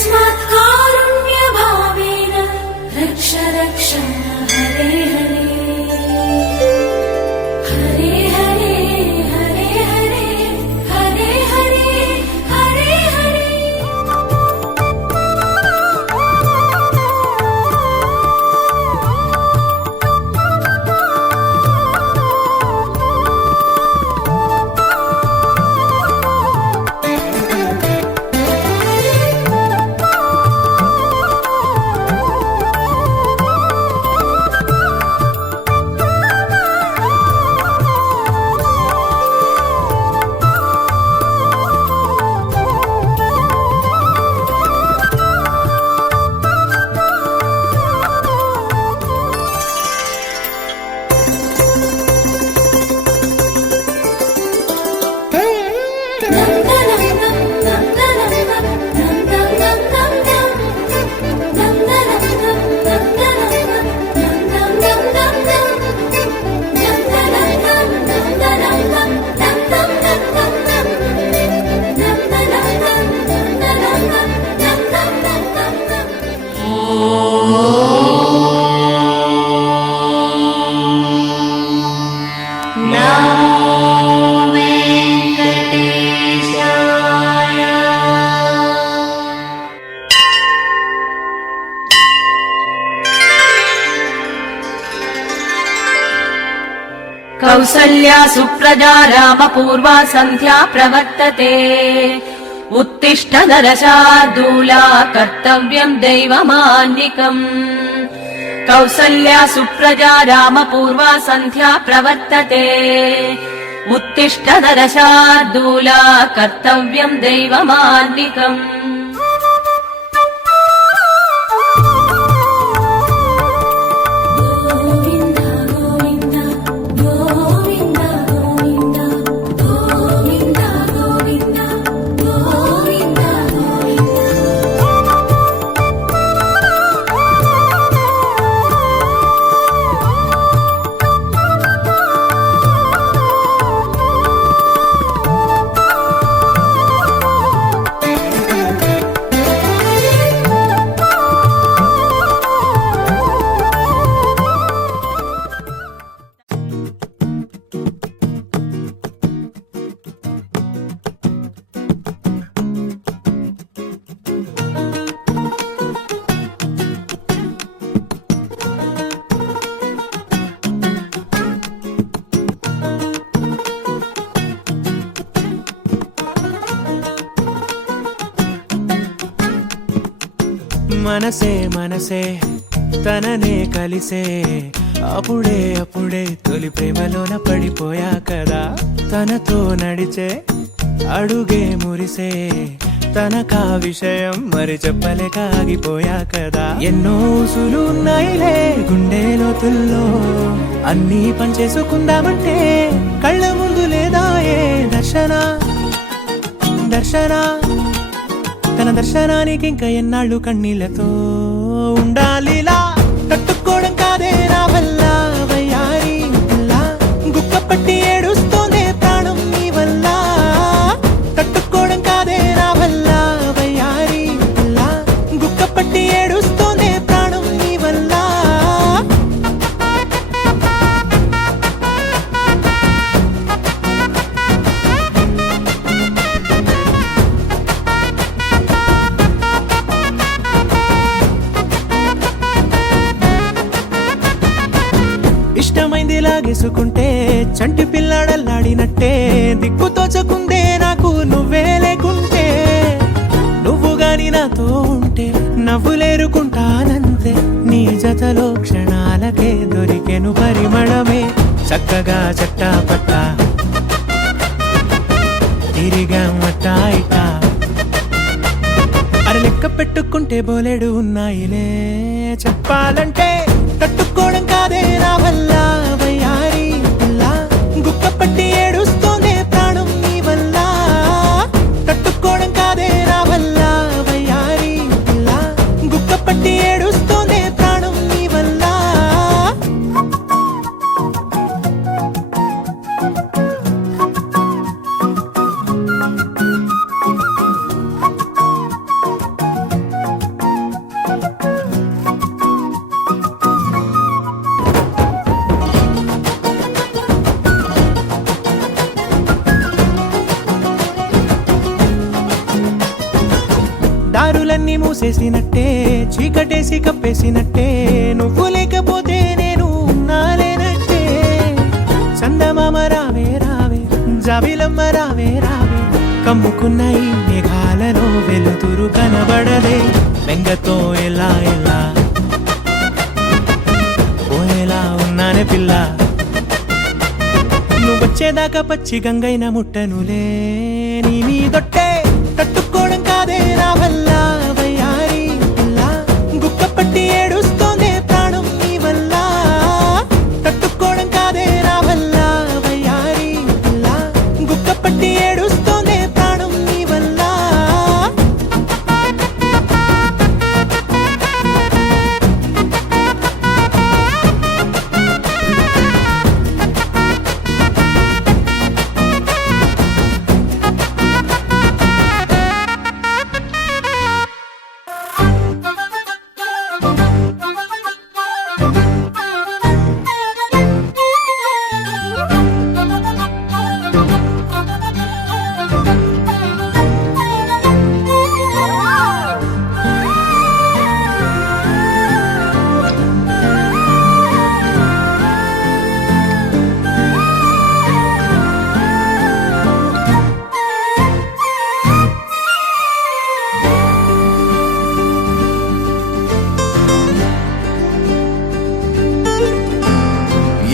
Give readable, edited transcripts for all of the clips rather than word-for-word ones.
तस्मात् कारुण्यभावेन रक्ष रक्ष हरे हरे हरे हरे हरे हरे हरे हरे हरे हरे। कौसल्या सुप्रजा रामपूर्वा सन्ध्या प्रवर्तते उत्तिष्ठ नरशार्दूला कर्तव्यम् दैवमान्निकम्। कौसल्या सुप्रजा रामपूर्वा सन्ध्या प्रवर्तते उत्तिष्ठ नरशार्दूला कर्तव्यम् दैवमान्निकम्। మనసే మనసే తననే కలిసే అప్పుడే అప్పుడే తొలి ప్రేమలోన పడిపోయా కదా తనతో నడిచే అడుగే మురిసే తనకా విషయం మరి చెప్పలేక ఆగిపోయా కదా ఎన్నో ఊసులు ఉన్నాయిలే గుండె లోతుల్లో అన్నీ పనిచేసుకుందామంటే కళ్ళ ముందు లేదా ఏ దర్శన దర్శన తన దర్శనానికి ఇంకా ఎన్నాళ్ళు కన్నీళ్లతో ఉండాలిలా తట్టుకోవడం కాదే నా వల్ల వయ్యారి గుక్క పట్టి ఏడుస్తోందే ప్రాణం నీ వల్ల తట్టుకోవడం కాదే నా వల్ల వయ్యారి గుక్క పట్టి ఏడుస్తోందే ప్రాణం నీ వల్ల ఇష్టమైంది లాగేసుకుంటే చంటి పిల్లాడల్లాడినట్టే దిక్కు తోచకుందే నాకు నువ్వే లేకుంటే నువ్వు గాని నాతో ఉంటే నవ్వులేరుకుంటానంతే నీ జతలో క్షణాలకే దొరికెను పరిమళమే చక్కగా చట్టా పట్టా తిరిగా మట్టా ఇటా అరే లెక్క పెట్టుకుంటే బోలెడు ఉన్నాయిలే చెప్పాలంటే తట్టుకోవడం కాదే నా వల్ల వయ్యారి గుక్క పట్టి ఏడుస్తోందే ప్రాణం నీ వల్ల తట్టుకోవడం కాదే నా వల్ల వయ్యారి గుక్క పట్టి ఏడుస్తోందే ప్రాణం నీ వల్ల మూసేసినట్టే చీకటేసి కప్పేసినట్టే నువ్వు లేకపోతే నేను ఉన్నాలేనట్టే చందమామ రావే రావే జాబిలమ్మ రావే రావే కమ్ముకున్న ఈ మేఘాలలో వెలుతురు కనబడదే బెంగతో ఎలా ఎలా పోయేలా ఉన్నానే పిల్ల నువ్వు వచ్చేదాకా పచ్చి గంగైన ముట్టనులే నీ మీదొట్టే తట్టుకోవడం కాదే నా వల్ల వయ్యారి పిల్ల గుక్క పట్టి ఏడుస్తోందే ప్రాణం నీ వల్ల తట్టుకోవడం కాదే నా వల్ల వయ్యారి పిల్ల గుక్క పట్టి ఏడుస్తోందే ప్రాణం నీ వల్ల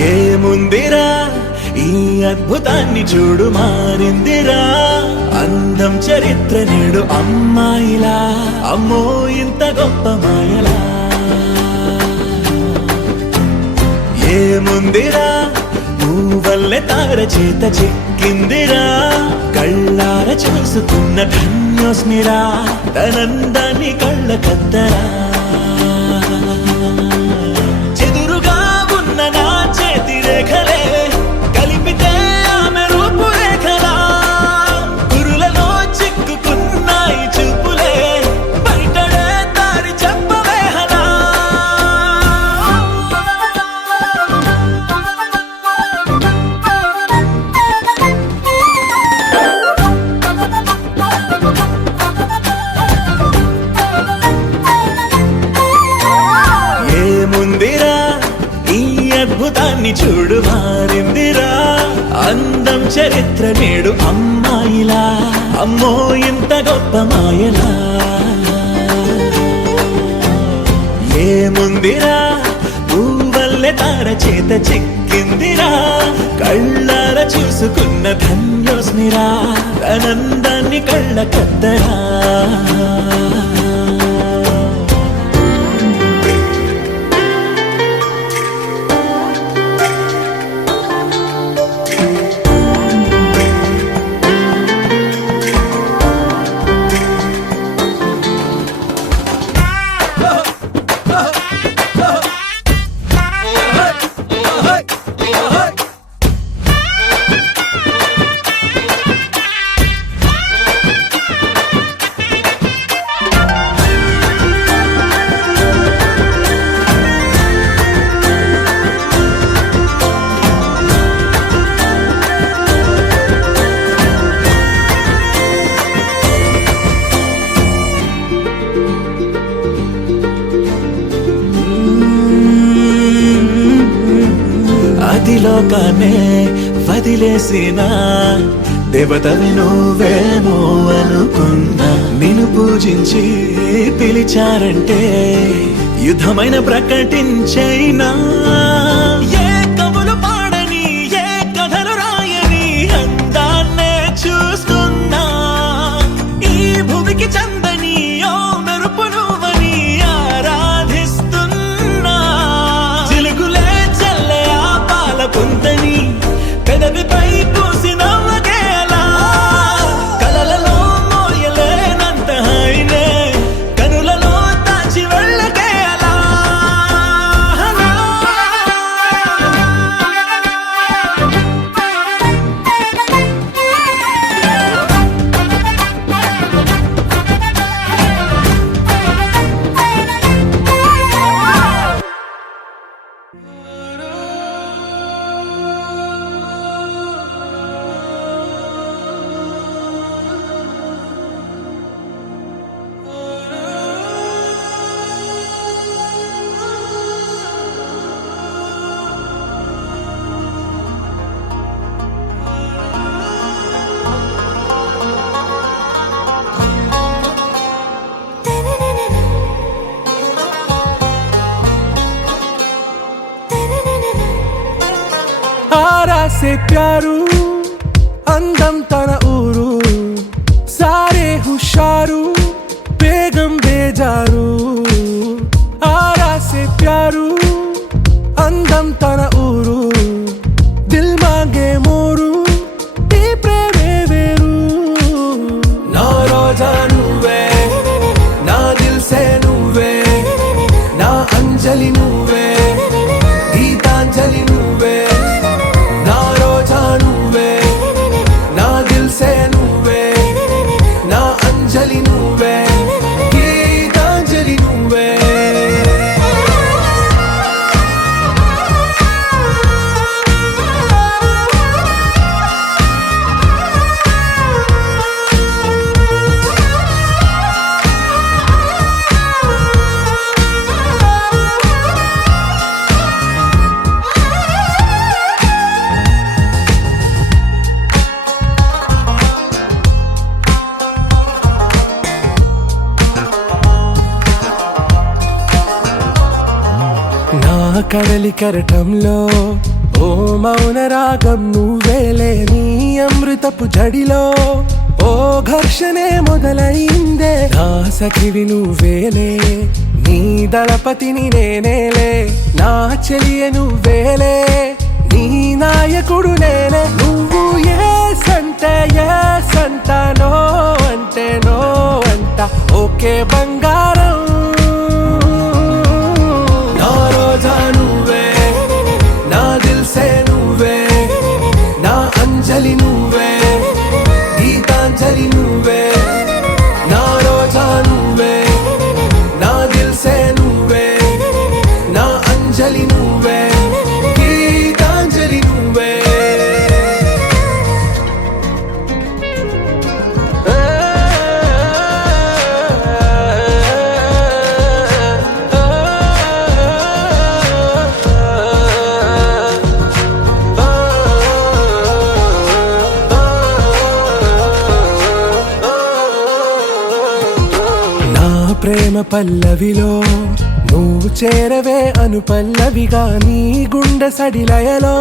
ఏముందిరా ఈ అద్భుతాన్ని చూడు మారిందిరా అందం చరిత్ర నేడు అమ్మాయిలా అమ్మో ఇంత గొప్ప మాయలా ఏముందిరా నువ్వల్లే తార చేత చిక్కిందిరా కళ్ళార చూసుకున్న ధన్యోస్మిరా తనందాన్ని కళ్ళ కద్దరా చెదురుగా ఉన్న నా చేతి రేఖలే కలిపితే ఆమె రూపురేఖలా గురులలో చిక్కుకున్నాయి చూపులే బయటడే దారి చెప్పవేహనా ఏముందిరా ఈ అద్భుతాన్ని చూడు మారిందిరా అందం చరిత్ర నేడు అమ్మాయిలా అమ్మో ఇంత గొప్ప మాయలా ఏముందిరా నువ్వల్లే తార చేత చిక్కిందిరా కళ్ళార చూసుకున్న ధన్యోస్మిరా ఆనందాన్ని కళ్ళ కద్దరా అదిలోకానే వదిలేసిన దేవతవి నువ్వేమో అనుకున్నా నిన్ను పూజించి పిలిచారంటే యుద్ధమైన ప్రకటించైనా ఏ కవులు పాడని ఏ కథలు రాయని అందాన్నే చూస్తున్నా ఈ భూమికి చందని ఓ మెరుపు నువ్వని ఆరాధిస్తున్నా చిలుగులే చల్లే ఆ పాల పుంతని పెదవిపై పూసి నవ్వకేలా కలలలో మోయలేనంత హాయినే కనులలో దాచి వెళ్ళకేలా से प्यारू అందం తన ఊరు సారే హుషారు బేగం బేజారు ఆరా సే ప్యారు అందం తన ఊరు దిల్ మాంగే మోరు ఈ ప్రేమే వేరు నా రోజా నువ్వే నా దిల్ సే నువ్వే నా అంజలి నువ్వే గీతాంజలి నువ్వే నా రోజా నువ్వే నా దిల్ సే నువ్వే నా అంజలి నువ్వే గీతాంజలి నువ్వే నా కడలి కరటంలో ఓ మౌన రాగం నువ్వేలే నీ అమృతపు జడిలో ఓ ఘర్షణే మొదలైందే నా సఖివి నువ్వేలే నీ దళపతిని నేనేలే నా చెలియ నువ్వేలే నీ నాయకుడు నేనే నువ్వు ఏ సంట నో అంటే నో అంట ఓకే బంగారం నా రోజా నువ్వే నా దిల్ సే నువ్వే నా అంజలి నువ్వే గీతాంజలి నువ్వే నా రోజా నువ్వే నా దిల్ సే నువ్వే నా అంజలి నువ్వే గీతాంజలి నువ్వే నా ప్రేమ పల్లవిలో నువ్వు చేరవే అను పల్లవిగా నీ గుండె సడిలయలో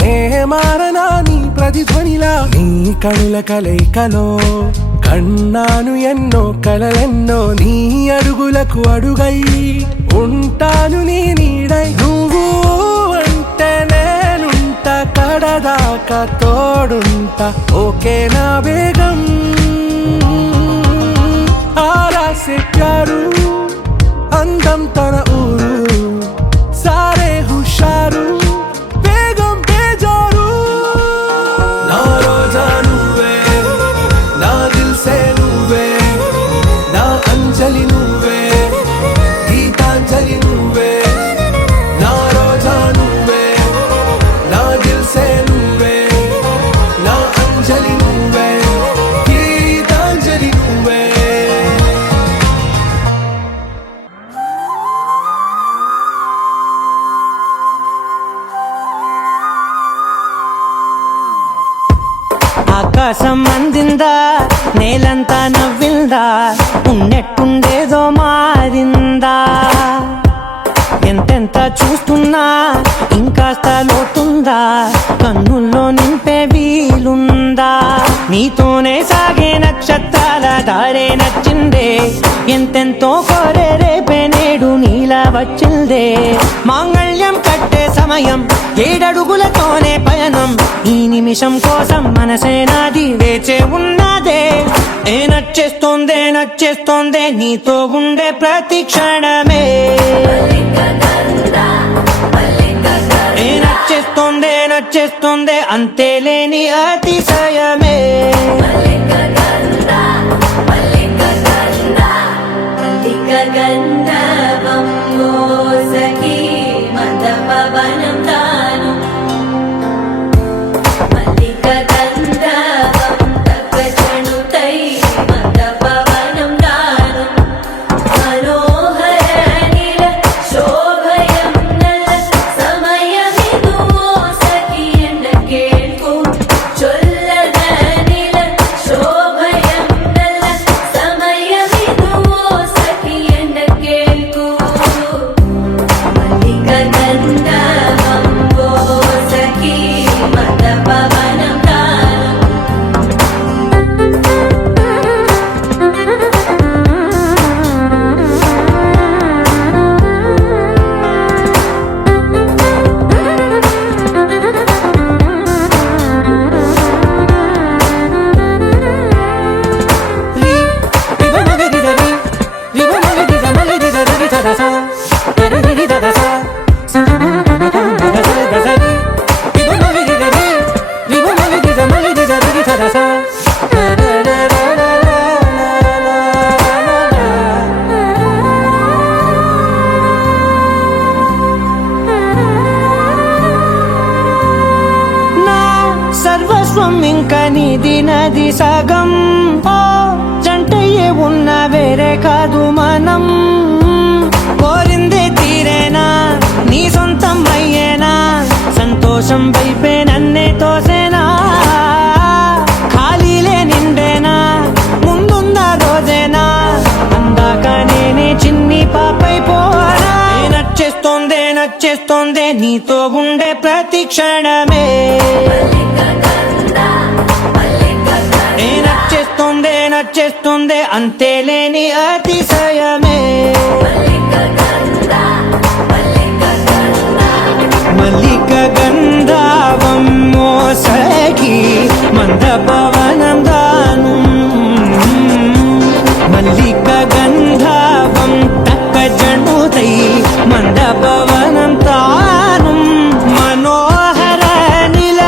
నే మారనా నీ ప్రతిధ్వనిలా నీ కనుల కలయికలో కన్నాను ఎన్నో కలలెన్నో నీ అడుగులకు అడుగై ఉంటాను నీ నీడై నువ్వు అంటే నేనుంట కడదాకా తోడుంటా ఓకే నా బేగం ఆరా సే ప్యారు అందం తన ఊరు సారే హుషారు బేగం బేజారు నా రోజా నువ్వే నా దిల్ సే నువ్వే నా అంజలి నువ్వే గీతాంజలి నువ్వే నా రోజా నువ్వే నా దిల్ సే నువ్వే నా అంజలి నువ్వే గీతాంజలి నువ్వే ఆకాశం అందిందా నేలంతా నవ్విందా ఉన్నట్టుండేదో మారిందా ఎంతెంత చూస్తున్నా ఇంకాస్త లోతుందా కన్నుల్లో నింపే వీలుందా నీతోనే సాగే నక్షత్రాల దారే నచ్చిందే ఎంతెంతో కోరే రేపే నేడు నీలా వచ్చిందే మాంగళ్యం కట్టే సమయం ఏడడుగులతోనే పయనం ఈ నిమిషం కోసం మనసే నాది వేచే ఉన్నదే ఏ నచ్చేస్తోందే నీతో ఉండే ప్రతి క్షణమే ఏ నచ్చేస్తోందే అంతేలేని అతిశయమే గంధర్వం సఖీ మద పవనం తాను మల్లిక గంధర్వం తగచణుతై మద పవనం తాను మనోహర నీల శోభయం నల సమయమిదు సఖీ ఎన్న కేൾക്കൂ చొల్లద నీల శోభయం నల సమయమిదు సఖీ ఎన్న కేൾക്കൂ మల్లిక గంధర్వం కనిది నది సగం ఓ జంటయ్యే ఉన్న వేరే కాదు మనం కోరిందే తీరేనా నీ సొంతం అయ్యేనా సంతోషం వైపే నన్నే తోసేనా ఖాళీలే నిండేనా ముందున్న రోజేనా అందాక నేనే చిన్ని పాపై పోనా నచ్చేస్తోందే నీతో ఉండే ప్రతి క్షణమే నచ్చేస్తోందే అంతేలేని అతిశయమే మల్లిక గంధావం మోసగి మంద పవనం దాను మల్లిక గంధావం తక్క జణుతై మంద పవనం తాను మనోహర నిల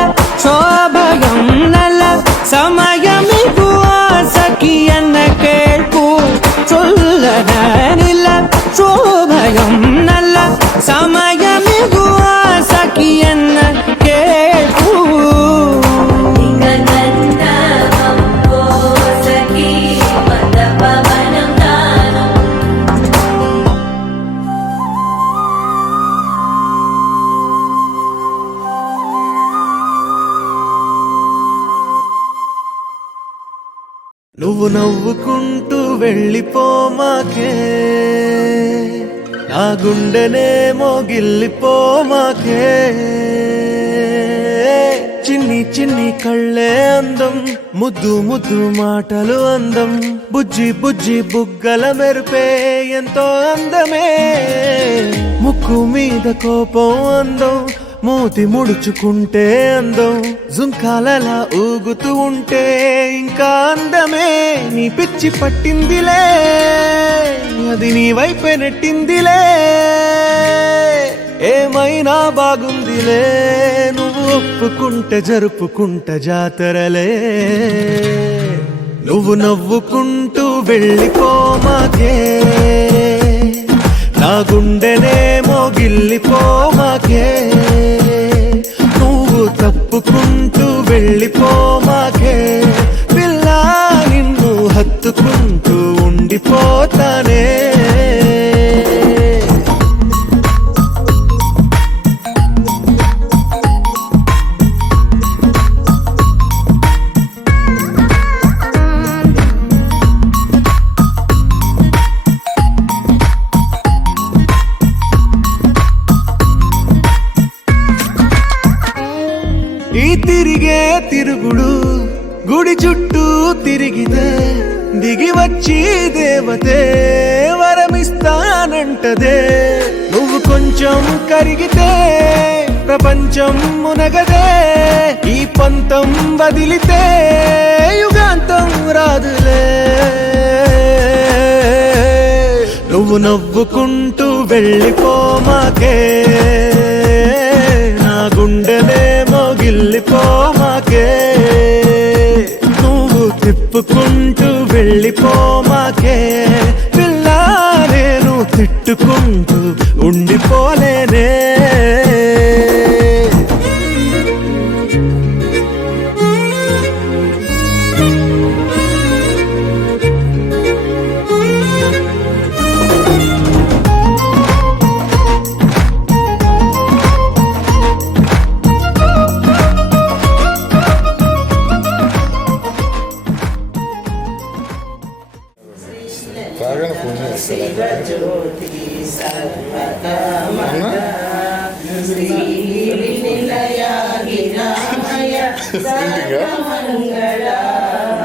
శోభయం నల సమయమిగు సఖియన్న కేൾపు చొల్లన నిల శోభయం నల్ల సమయమిగు సఖియన్న కేൾపు గంధర్వం ఓ సఖీ మందపవనం దానం నువ్వు నవ్వుకుంటూ వెళ్ళిపోమాకే నా గుండెనే మోగిల్లిపోమాకే చిన్ని చిన్ని కళ్ళే అందం ముద్దు ముద్దు మాటలు అందం బుజ్జి బుజ్జి బుగ్గల మెరుపే ఎంతో అందమే ముక్కు మీద కోపం అందం మూతి ముడుచుకుంటే అందం జుంకాలలా ఊగుతూ ఉంటే ఇంకా అందమే నీ పిచ్చి పట్టిందిలే అది నీ వైపే నెట్టిందిలే ఏమైనా బాగుందిలే నువ్వు ఒప్పుకుంటే జరుపుకుంటా జాతరలే నువ్వు నవ్వుకుంటూ వెళ్ళిపోమాకే నా గుండెనే మోగిల్లిపోమాకే నువ్వు తప్పుకుంటూ వెళ్ళిపోమాకే పిల్ల నిన్ను హత్తుకుంటూ ఉండిపోతానే ఈ తిరిగే తిరుగుడు గుడి చుట్టూ తిరిగితే దిగి వచ్చి దేవతే వరమిస్తానంటదే నువ్వు కొంచెం కరిగితే ప్రపంచం మునగదే ఈ పంతం వదిలితే యుగాంతం రాదులే నువ్వు నవ్వుకుంటూ వెళ్ళిపోమాకే నా గుండెలే మోగిల్లిపోమాకే నువ్వు తిప్పుకుంటూ వెళ్ళిపోమాకే పిల్ల నేను తిట్టుకుంటూ ఉండిపోలేనే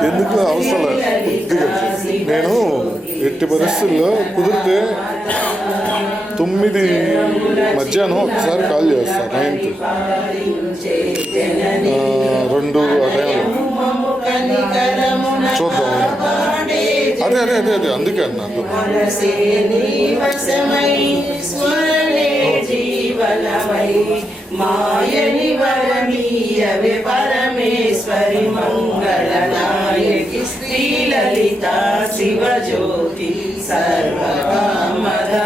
ఎందుకు అవసరం నేను ఎట్టి పరిస్థితుల్లో కుదిరితే 9 మధ్యాహ్నం ఒకసారి కాల్ చేస్తాను 9th 2 చూద్దాం అదే అందుకే అన్నాను మాయని వరమీయవే పరమేశ్వరి మంగళనాయకి శ్రీలలిత శివజ్యోతి సర్వకామదా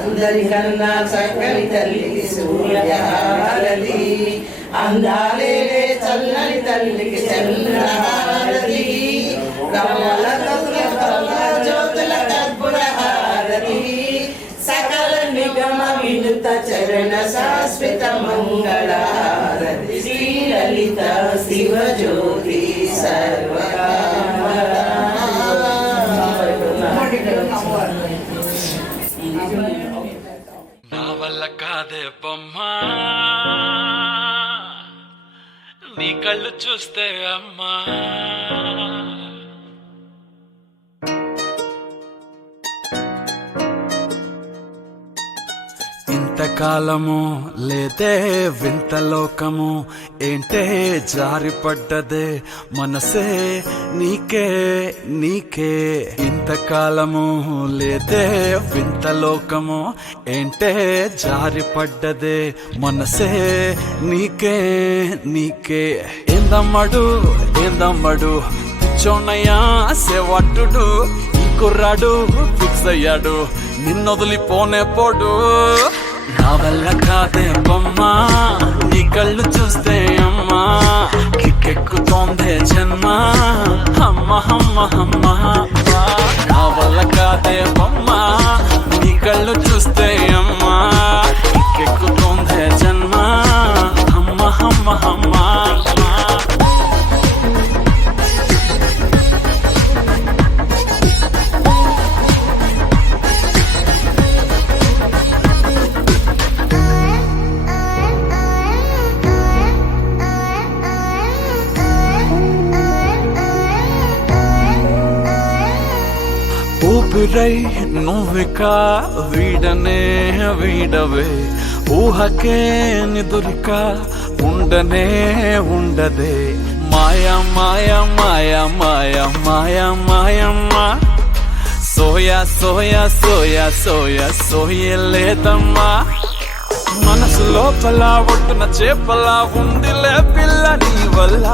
అందరికన్నా చక్కని తల్లి సూర్యహారతి అందాలే చల్లని తల్లికి చంద్రహారతి కమల జ్యోతుల కర్పూర హారతి సకల నిగమ వినుత చరణ శాశ్వత మంగళారతి శ్రీలలిత శివజ్యోతి నా వల్ల కాదే బొమ్మా నీ కళ్ళు చూస్తే అమ్మా ఇంతకాలము లేదే వింత లోకము ఏంటే జారిపడ్డదే మనసే నీకే నీకే ఇంతకాలము లేదే వింత లోకము ఏంటే జారిపడ్డదే మనసే నీకే నీకే ఏందమ్మడు ఏందమ్మడు పిచ్చోన్నయ్యా సేవట్టుడు ఈ కుర్రాడు ఫిక్స్ అయ్యాడు నిన్నొదిలిపోనే పోడు నా వల్ల కాదే బొమ్మా నీ కళ్ళు చూస్తే అమ్మా కిక్కెక్కుతోందే జన్మ అమ్మ అమ్మ అమ్మ నా వల్ల కాదే బొమ్మా నీ కళ్ళు చూస్తే అమ్మా కిక్కెక్కుతోందే జన్మ అమ్మ అమ్మ అమ్మ ఊపిరై నువ్విక వీడనే వీడవే ఊహకే నిదురిక ఉండనే ఉండదే మాయా మాయా మాయా మాయా మాయా మాయమ్మ సోయా సోయా సోయా సోయా సోయలేదమ్మా మనసు లోపల ఒట్టున చేపలా ఉందిలే పిల్ల నీ వల్ల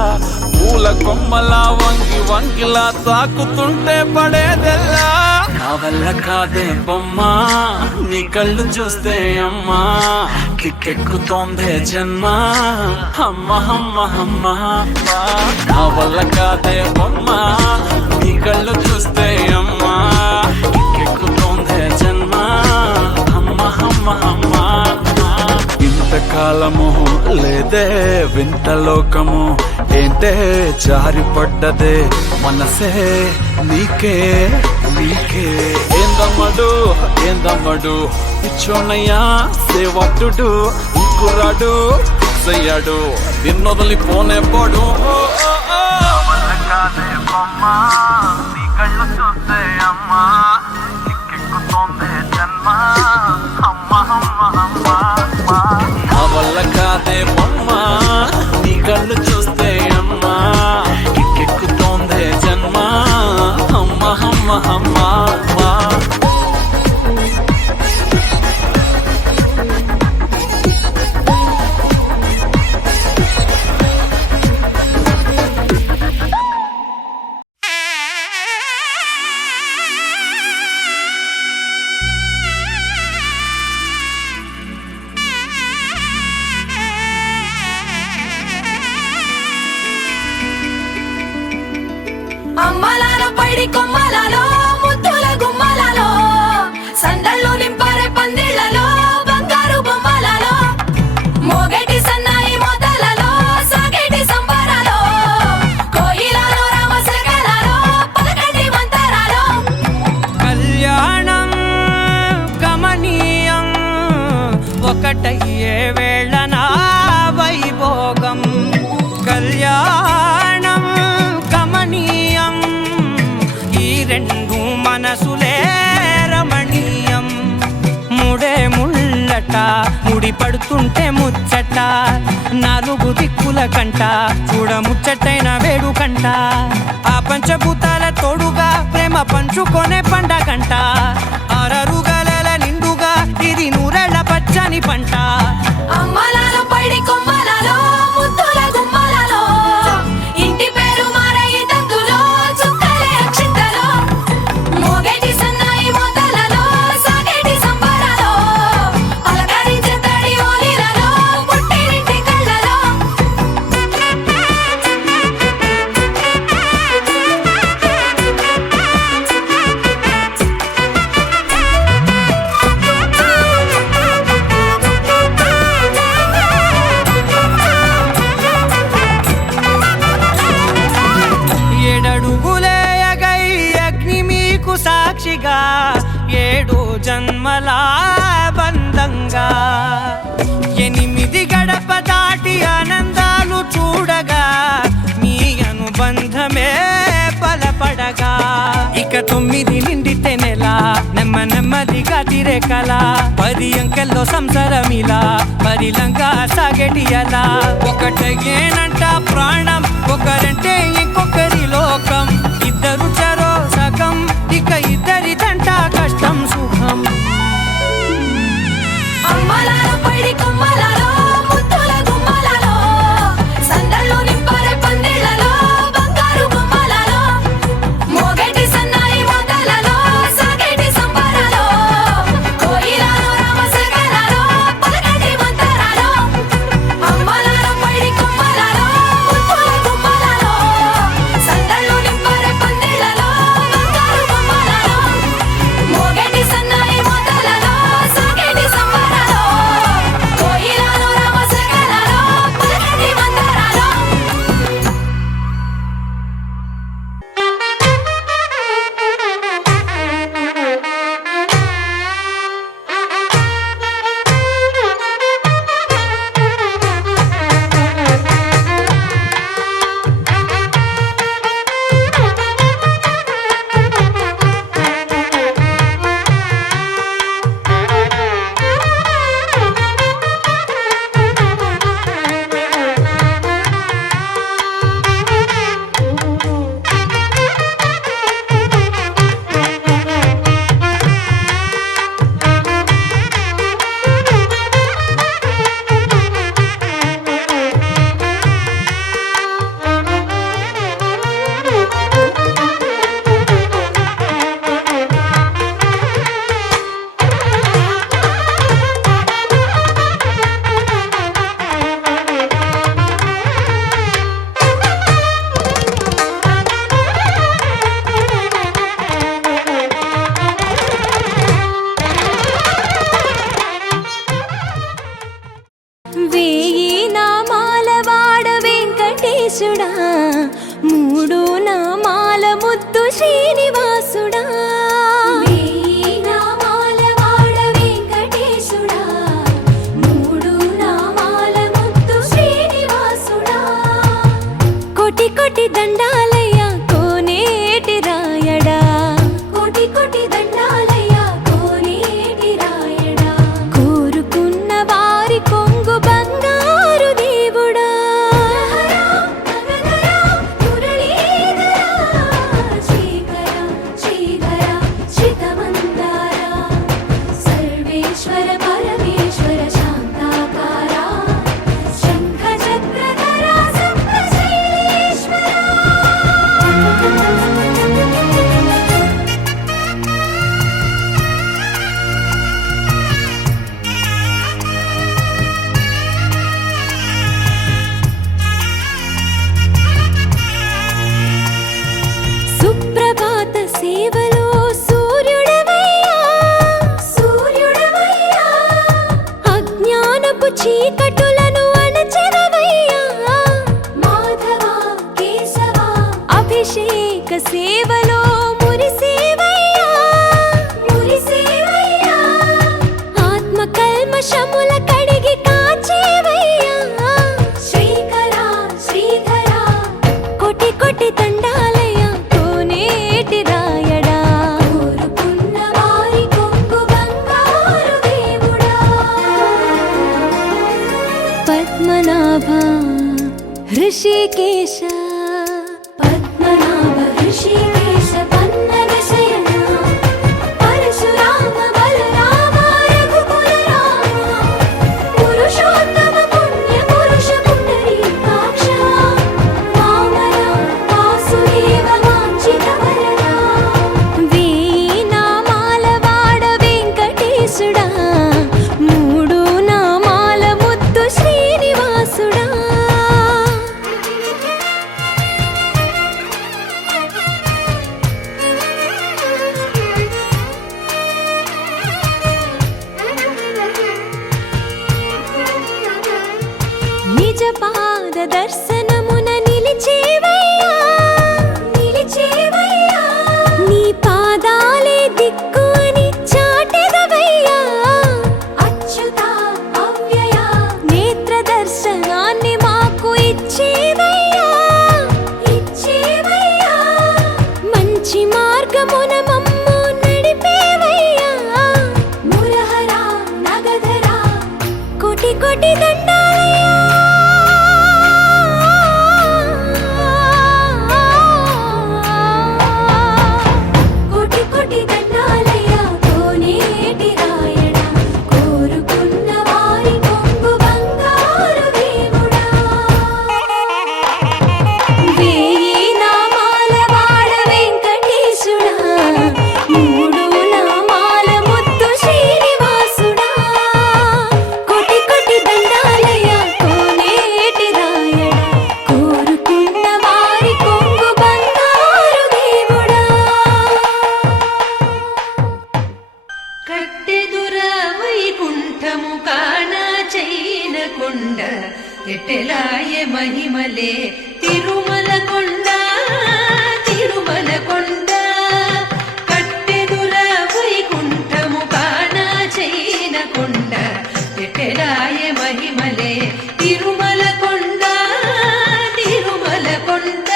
పూల కొమ్మలా వంగి వంగిలా తాకుతుంటే పడేదెల్లా నా వల్ల కాదే బొమ్మా నీ కళ్ళు చూస్తే అమ్మా కిక్కెక్కుతోందే జన్మ అమ్మ అమ్మ అమ్మ నా వల్ల కాదే బొమ్మా నీ కళ్ళు చూస్తే అమ్మా కిక్కెక్కుతోందే జన్మ అమ్మ అమ్మ అమ్మ ఇంతకాలము లేదే వింత లోకము ఏంటే జారిపడ్డదే మనసే నీకే నీకే ఏందమ్మడు ఏందమ్మడు పిచ్చోన్నయ్యా సేవట్టుడు ఈ కుర్రాడు అయ్యాడు నిన్నొదిలిపోనే పోడు నీ కళ్ళు చూస్తే అమ్మా కిక్కెక్కుతోందే జన్మ అమ్మ అమ్మ అమ్మ నా వల్ల కాదే బొమ్మ నీ కళ్ళు చూస్తే అమ్మా కిక్కెక్కుతోందే జన్మ అమ్మ అమ్మ అమ్మ అమ్మలాలో పైడి కొమ్మలలో ముద్దుల గుమ్మలలో సందళ్ళు నింపారే పందిళ్లలో బంగారు బొమ్మలలో మోగేటి సన్నాయి మోతలలో సాగేటి సంబరాలో కోయిలలో రామశకలలో పలకటి మంతరాలో కళ్యాణం గమనీయం ఒకటయ్యే వేళన వైభోగం కళ్యాణం గమనీయం ఈ రెండు మనసులే రమణీయం ముడే ముళ్ళట ముడి పడుతుంటే ముచ్చట నాలుగు దిక్కుల కంట చూడ ముచ్చటైన వేడుకంట ఆ పంచభూతాల తోడుగా ప్రేమ పంచుకొనే పండగంట అరరుగల నిండుగా ఇది నూరెళ్ళ పచ్చని పంట అమ్మలాలో పైడి కొమ్మలలో ముద్దుల గుమ్మలలో ఇంటి పేరు మారయి తందులో చుక్కలే అక్షింతలో మోగేటి సన్నాయి మోతలలో సాగేటి సంబరాలో అలకరించే తడి ఓలిలలో పుట్టినింటి కళ్ళలో జన్మల బంధంగా 8 గడప దాటి ఆనందాలు చూడగా మీ అనుబంధమే బలపడగా ఇక 9 నిండితే నెల నెమ్మదిగా తిరే కల 10 అంకెల్లో సంసారమిలా పరిలంగా సాగేటియలా ఒకటేనంట ప్రాణం ఒకరంటే ఇంకొకరి లోకం ఇద్దరు చరో సగం ఇక ఇద్దరిదంట కష్టం సుఖం అమ్మలాలో పడి కొమ్మలలో ముత్తుల గుమ్మలలో సందళ్ళు నింపరే పందిళ్ళలో బంగారు గుమ్మలలో మోగేటి సన్నాయి మోతలలో సాగేటి సంబరాలో కోయిలలో రామశకలలో పలకటి మంతరాలో అమ్మలాలో పడి కొమ్మలలో ముత్తుల గుమ్మలలో సందళ్ళు నింపరే పందిళ్ళలో బంగారు గుమ్మలలో మోగేటి సన్నాయి మోతలలో సాగేటి సంబరాలో కోయిలలో రామశకలలో పలకటి మంతరాలో వేయి నామాల వాడ వెంకటేశుడా 3 నామాల ముద్దు శ్రీనివాసుడా వేయి నామాల వాడ వెంకటేశుడా 3 నామాల ముద్దు శ్రీనివాసుడా కోటి కోటి దండాలయ్య కోనేటి రాయడా కోటి కోటి దండాలయ్య కోనేటి రాయడా కోరుకున్న వారి కొంగు బంగారు దేవుడా సర్వేశ్వర పరమేశ్వర శాంతాకార శంఖ చక్రధర సప్తశైలేశ్వర సుప్రభాత సేవలో సూర్యుడవయ్యా సూర్యుడవయ్యా అజ్ఞానపు చీకటులను అణచెదవయ్యా మాధవ కేశవ అభిషేక సేవలో మురిసేవయ్యా మురిసేవయ్యా ఆత్మ కల్మషముల కడిగి కాచేవయ్యా శ్రీకర శ్రీధర కోటి కోటి దండాలయ కోనేటి రాయడా కోరుకున్న వారి కొంగు బంగారు దేవుడా పద్మనాభ హృషికేశ పద్మనాభ హృషికేశ పన్నగ శయన పరశురామ బలరామ రఘుకుల రామ పురుషోత్తమ పుణ్య పురుష పుండరీకాక్ష వామన వాసుదేవ వాంఛిత వరద వేయి నామాల వాడ వెంకటేశుడా 3 నామాల ముద్దు శ్రీనివాసుడా కట్టెదుర వైకుంఠము కానా చైన కొండ ఎట్టెలాయ మహిమలే తిరుమల కొండ తిరుమల కొండ కట్టెదుర వైకుంఠము కానా చైన కొండ ఎట్టెలాయ మహిమలే తిరుమల కొండ తిరుమల కొండ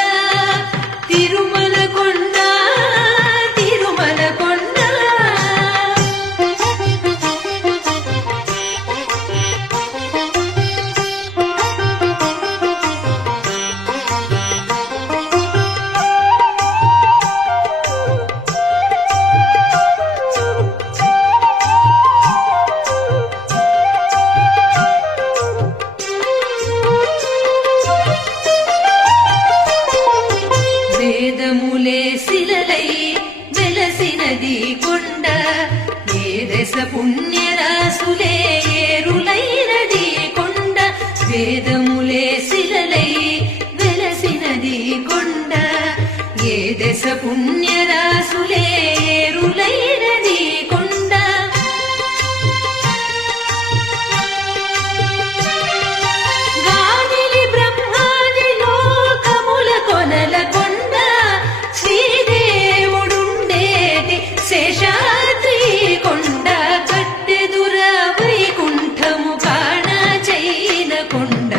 తిరుమల కొండ తిరుమల కొండ వేదములే శిలలై వెలసినది కొండ ఏ దశ పుణ్యరాసులే ఏరులైనది కొండ వేదములే శిలలై వెలసినది కొండ ఏ దశ పుణ్యరాసులే ఏరులైనది కొండ గాదిలి బ్రహ్మాది లోకముల కొనల కొండ శ్రీదేవుడుండేటి శేషాద్రి కొండ కట్టెదుర వైకుంఠము కానా చైన కొండ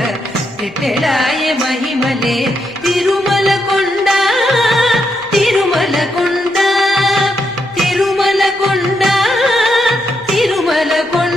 ఎట్టెలాయ మహిమలే తిరుమల కొండ తిరుమల కొండ తిరుమల కొండ తిరుమల కొండ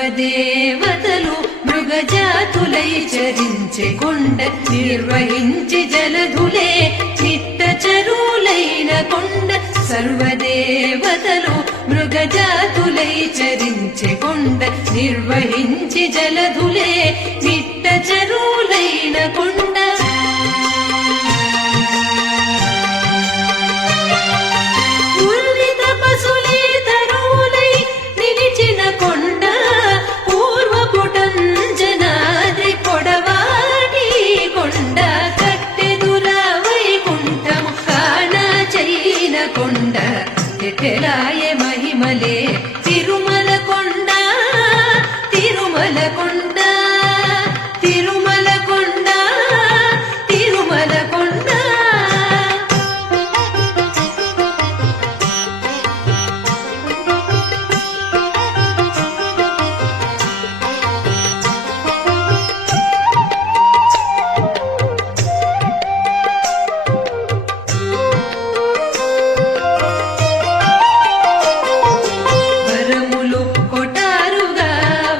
సర్వదేవతలు మృగజాతులై చరించే కొండ నిర్వహించి జలధులే నిట్ట చరులైన కొండ సర్వదేవతలు మృగజాతులై చరించే కొండ నిర్వహించి జలధులే నిట్ట చరులైన కొండ పూర్విత పశులే తరువులై నిలిచిన కొండ పూర్వపుటంజనాద్రి పొడవాటి కొండ కట్టెదుర వైకుంఠము కానా చైన కొండ ఎట్టెలాయ మహిమలే తిరుమల కొండ తిరుమల కొండ తిరుమల కొండ తిరుమల కొండ వరములు కొటారుగా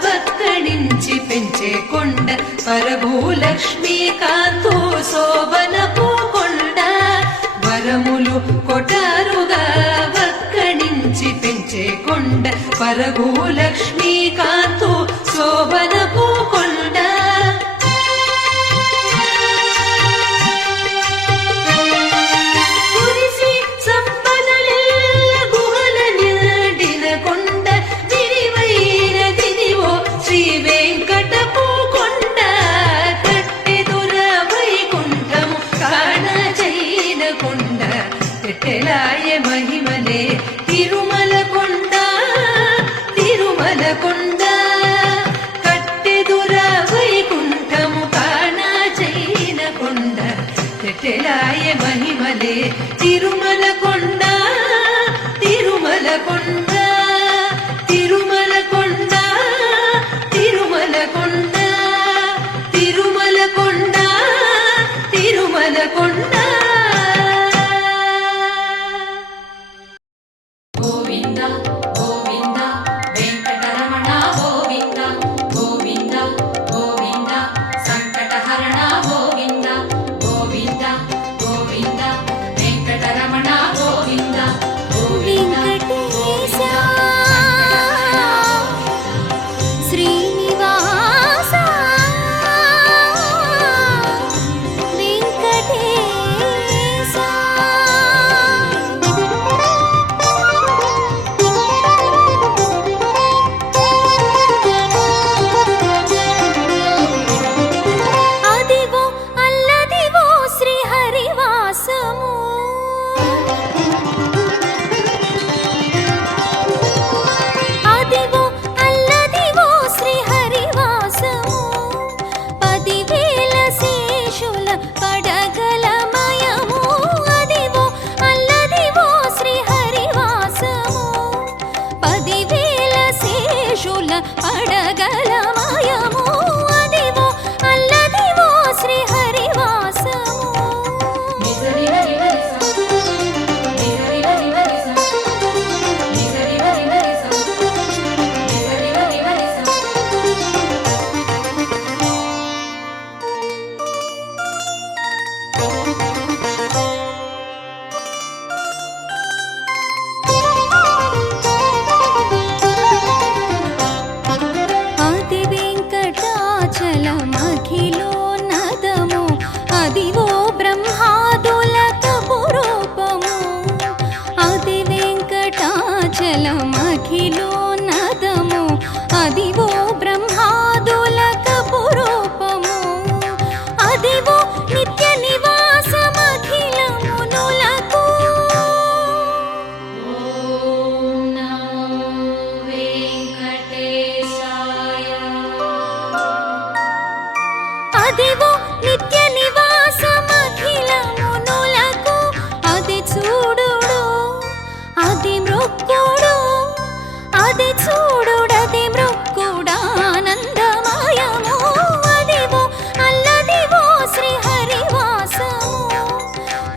వక్కడించి పెంచే కొండ పరభూలక్ష్మీ కాంతు శోభనపు కొండ వరములు కొటారుగా వక్కడించి పెంచే కొండ పరభూలక్ష్మీ కాంతు శోభనపు కొండ కురిసి సంపదలెల్ల గుహల నిండిన కొండ విరివైన దినివో శ్రీ వెంకటపు కొండ కట్టెదుర వైకుంఠము కానా చైన కొండ ఎట్టెలాయ మహిమలే తిరుమల కొండ తిరుమల కొండ కట్టెదుర వైకుంఠము కానా చైన కొండ ఎట్టెలాయ మహిమలే తిరుమల కొండ తిరుమల కొండ తిరుమల కొండ తిరుమల కొండ తిరుమల కొండ తిరుమల కొండ గోవింద గోవింద వెంకటరమణ గోవింద గోవింద గోవింద సంకటహరణ గోవింద గోవింద గోవింద వెంకటరమణ గోవింద గోవింద వెంకటేశ శ్రీనివాస పడగలమయము అదివో అల్లదివో శ్రీహరివాసము ఆది వెంకటాచలమఖిలో నదము అదివో బ్రహ్మాదులకు రూపము ఆది వెంకటాచలమఖిలో నదము అదివో బ్రహ్మాదులకు రూపము అదివో నిత్య నివాసమఖిల మునులకు ఓం నమో వెంకటేశాయ అదివో నిత్య నివాసమఖిల మునులకు అది చూడుడు అది మృక్కుడు అది చూడుడది మృక్కుడానందమయము అదివో అల్లదివో శ్రీహరివాసము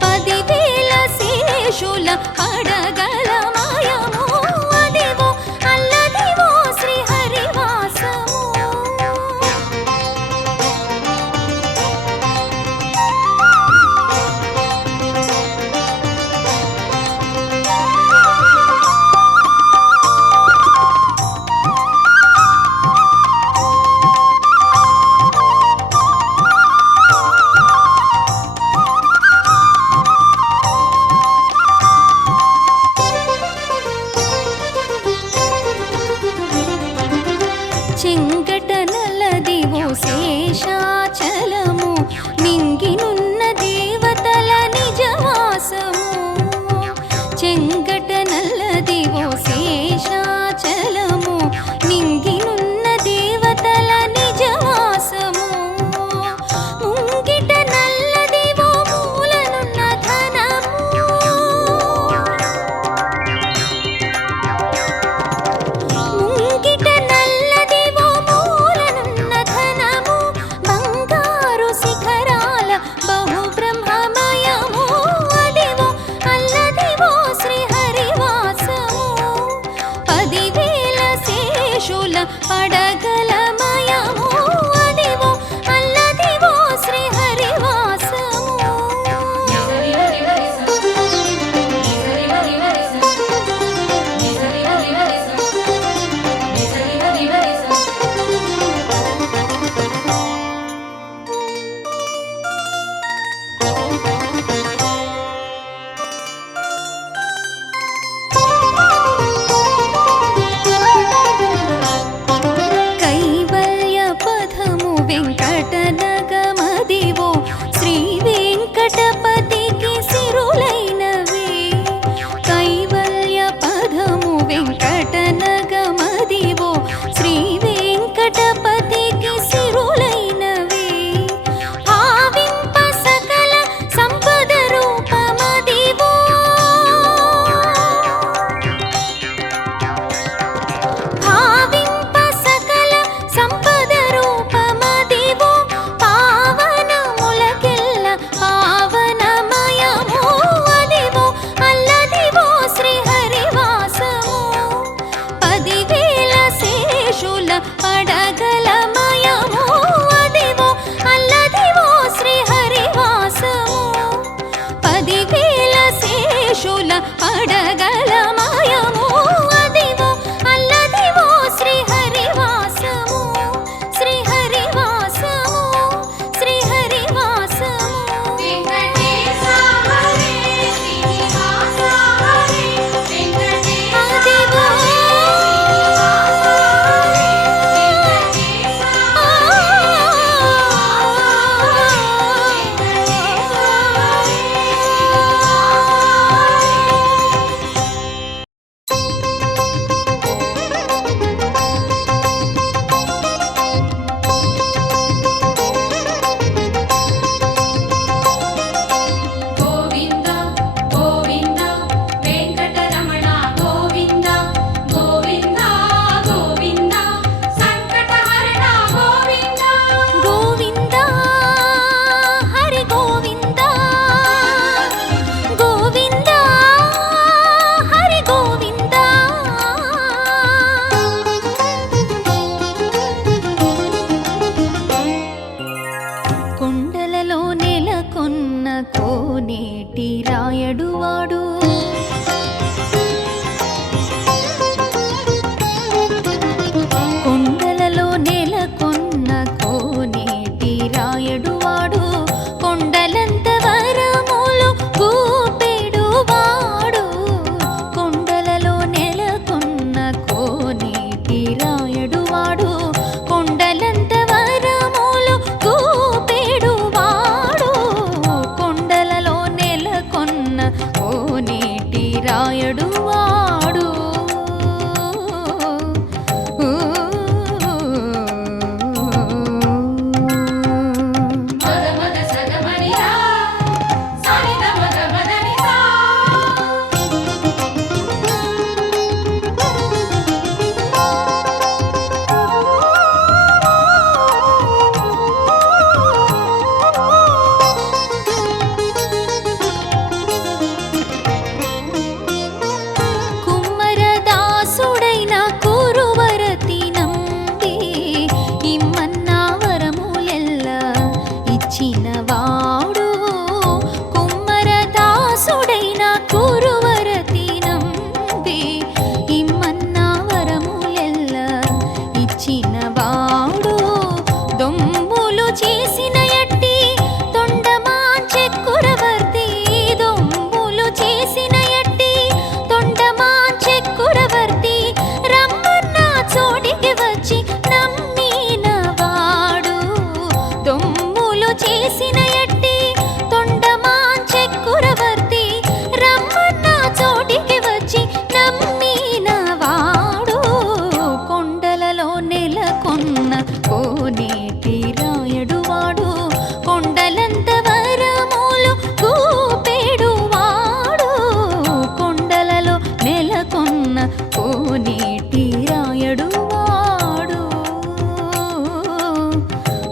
10,000 శేషుల పడగలమయము అదివో అల్లదివో శ్రీహరివాసము చెంగటనలదివో శేషాచలము నింగినున్న దేవతల నిజవాసము చెంగటనల్లదివో శేషాచలము నింగినున్న దేవతల నిజవాసము ముంగిట నల్లదివో మూలనున్న ధనము ముంగిట నల్లదివో మూలనున్న ధనము బంగారు శిఖరాల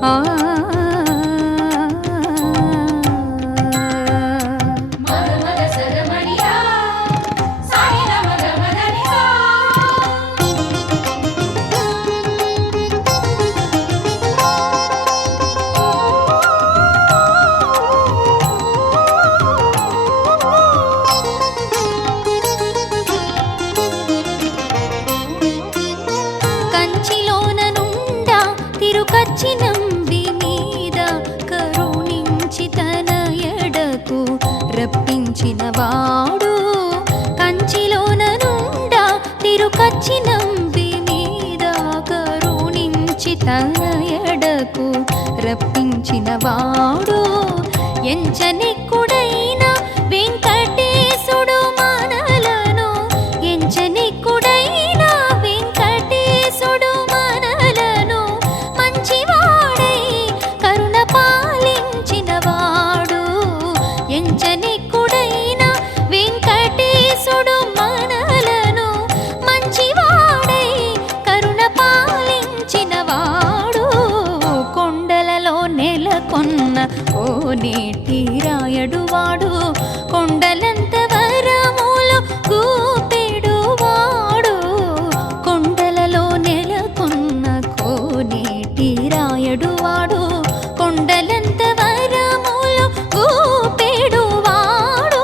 ఆ మగ మగ సరమణియా సాయిల మగ మదనిసా కంచిలోన నుండా తిరుకచ్చినంబి మీద కరుణించి తన ఎడకు రప్పించిన వాడు కంచిలోన నుండా తిరుకచ్చినంబి మీద కరుణించి తన ఎడకు రప్పించిన వాడు ఎంచనిక్కుడైన వెంకటేశుడు మనలను ఎంచనిక్కుడైన వెంకటేశుడు మనలను మంచివాడై కరుణ పాలించిన వాడు ఎంచనిక్కుడైన వెంకటేశుడు మనలను మంచివాడై కరుణ పాలించిన వాడు కొండలలో నెలకొన్న ఓ నేటి రాయడు వాడు కొండలంత వరములు గూపెడు వాడు కొండలలో నెలకొన్న కోనేటి రాయడు వాడు కొండలంత వరములు గూపెడు వాడు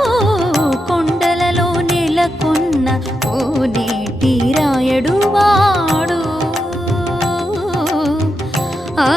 కొండలలో నెలకొన్న కోనేటి రాయడు వాడు ఆ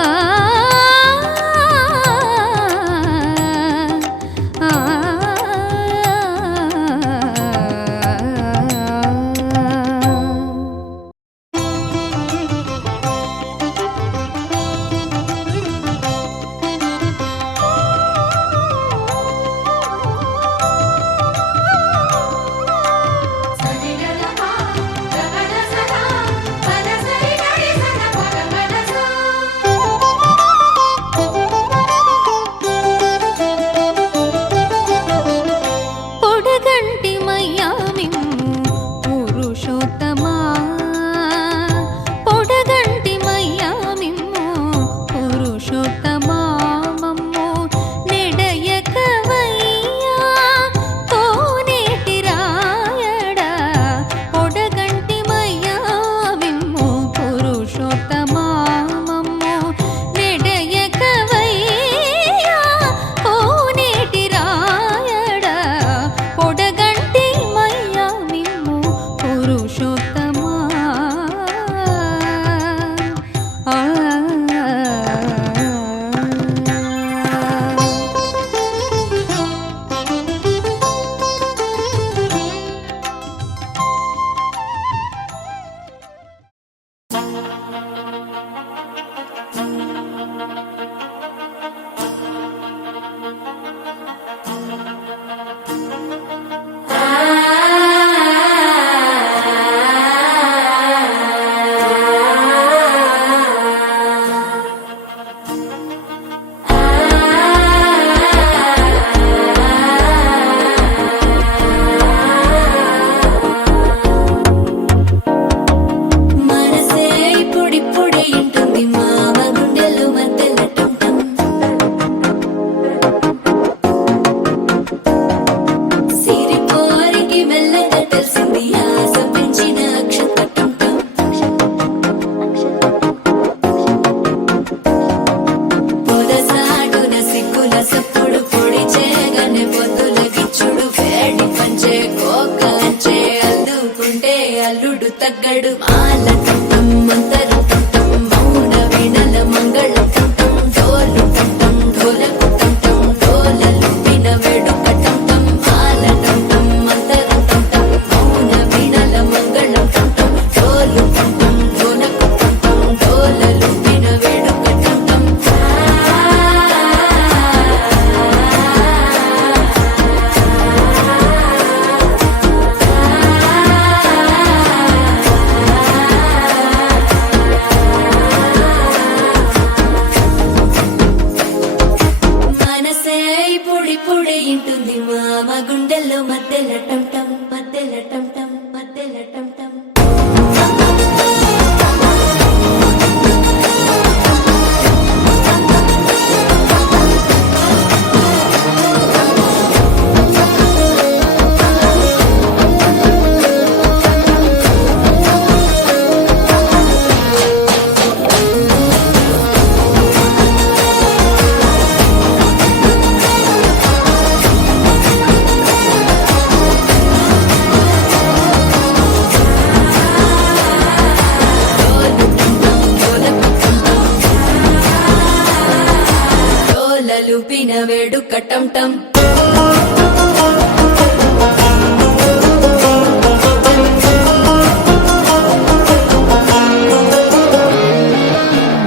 వేడుక టం టం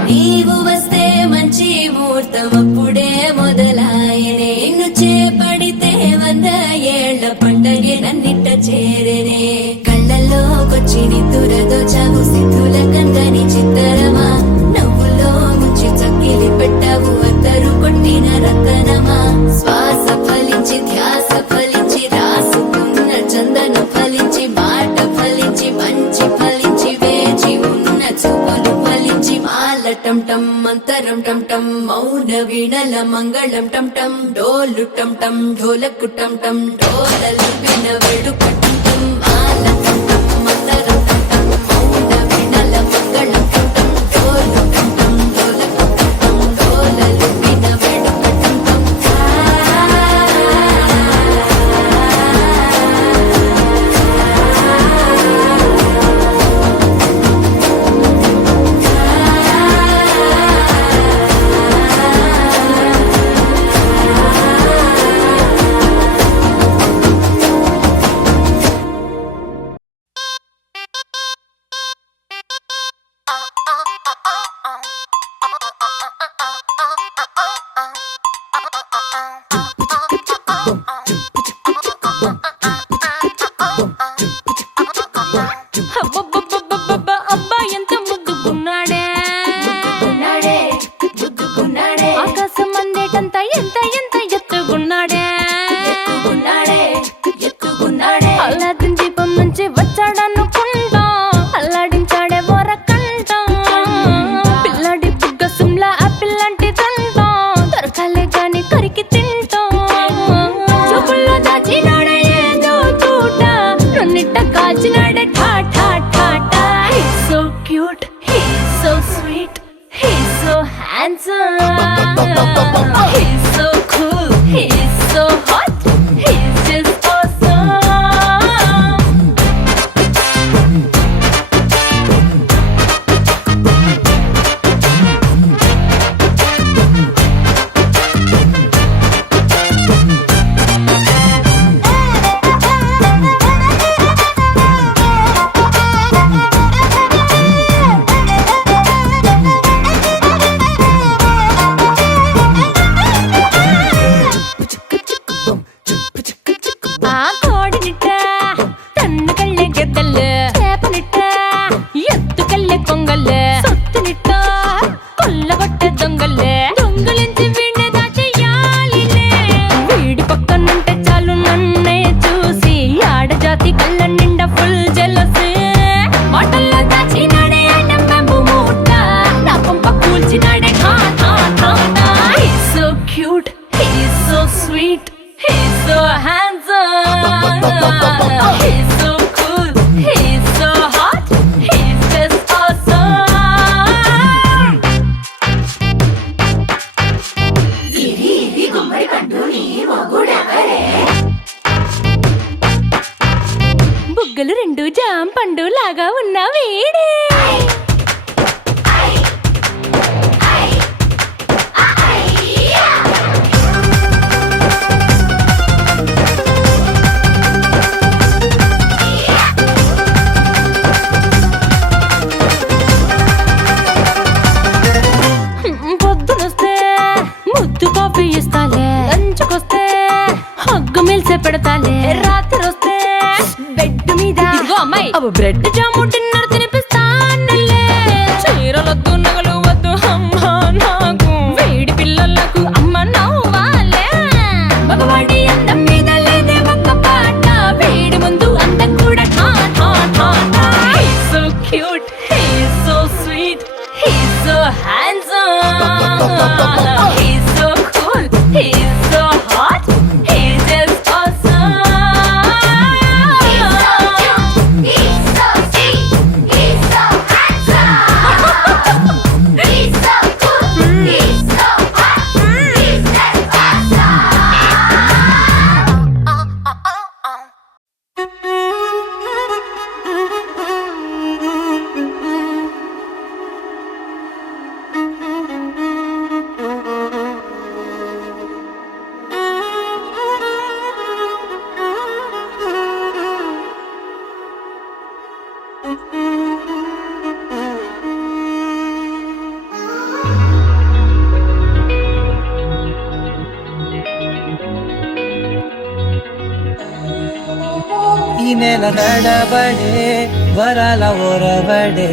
నీవు వస్తే మంచి ముహూర్తం అప్పుడే మొదలాయనే నిన్ను చేపడితే 100 ఏళ్ల పండగే నన్నిట్ట చేరేనే కళ్ళల్లోకొచ్చి నిద్దురదోచావు సిద్ధుల కందని చిత్తరమా నవ్వులో ముంచి చక్కిలి పెట్టావు అద్దరు కొట్టిన రతనమా శ్వాస ఫలించి ధ్యాస ఫలించి రాసుకున్న చందనం ఫలించి మాట ఫలించి మంచి ఫలించి వేచి ఉన్న చూపులు ఫలించి మాల టం టం మంతరం టం టం మౌన వీణల మంగళం టం టం డోలు టం టం ఢోలకు టం టం డోలలు విన వేడుక టం టం మాల టం టం మంతరం టం టం మౌన వీణల మంగళం టం టం డోలు టం టం ఢోలకు టం టం డోలలు విన వేడుక టం టం అబ్బబ్బబ్బబ్బబ్బ, అబ్బా ఎంత ముద్దుకున్నాడే ఆకాశం అందేటంత ఎంత ఎంత ఎత్తుకున్నాడే అల్లాదిన్ దీపం నుంచి వచ్చాడనుకుంటా అల్లాడించాడే వరకంట పిల్లాడి బుగ్గ సిమ్లా ఆపిల్ లాంటి దంతా దొరకాలే గాని కరికి తింటా చూపుల్లో దాచినాడే ఏదో తూట నన్నిట్ట కాచినాడే ఠా ఠా ఠా ఠా He's so cute, he's so sweet, he's so handsome, he's so cool, he's so hot, he's just awesome. ఆ కోడినిట్ట తన్ను కళ్ళే గెద్దలు చేపనిట్ట ఎత్తు కళ్ళే కొంగలు సొత్తునిట్ట కొల్లగొట్టే దొంగలే దొంగలించి వీణ్ణి దాచేయాలిలే వీడి పక్కనుంటే చాలు నన్నే చూసి ఆడజాతి కళ్ళ నిండా ఫుల్ జెలసీ మాటల్లో దాచినాడే ఐటమ్ బాంబు మూట నా పంప కూల్చినాడే ఠా ఠా ఠా ఠా He's so cute, he's so sweet, he's so handsome, he's so cool, he's so hot, he's just awesome. బుగ్గలు రెండు జామ పండు లాగా ఉన్న వీడే పొద్దునొస్తే ముద్దు కాఫీ ఇస్తాలే లంచ్కొస్తే హగ్గు మిల్సే పెడతాలే రాత్రి వస్తే బెడ్ మీద ఇదిగో అమ్మాయి అవి బ్రెడ్ జాము డిన్నర్ తినిపిస్తానులే చీరలొద్దు నగలు వద్దు అమ్మా నాకు వేడి పిల్లలకు అమ్మ నవ్వాలే మగవాడి అందం మీద లేదే ఒక్క పాట వేడి ముందు అందం కూడా ఠా ఠా ఠా ఠా He's so cute, he's so sweet, he's so handsome, he's so cool, he's so hot, he's just awesome. He's so sweet, he's so handsome, he's so cool, he's so hot, he's just awesome. నెల నడబడే వరాల ఒరబడే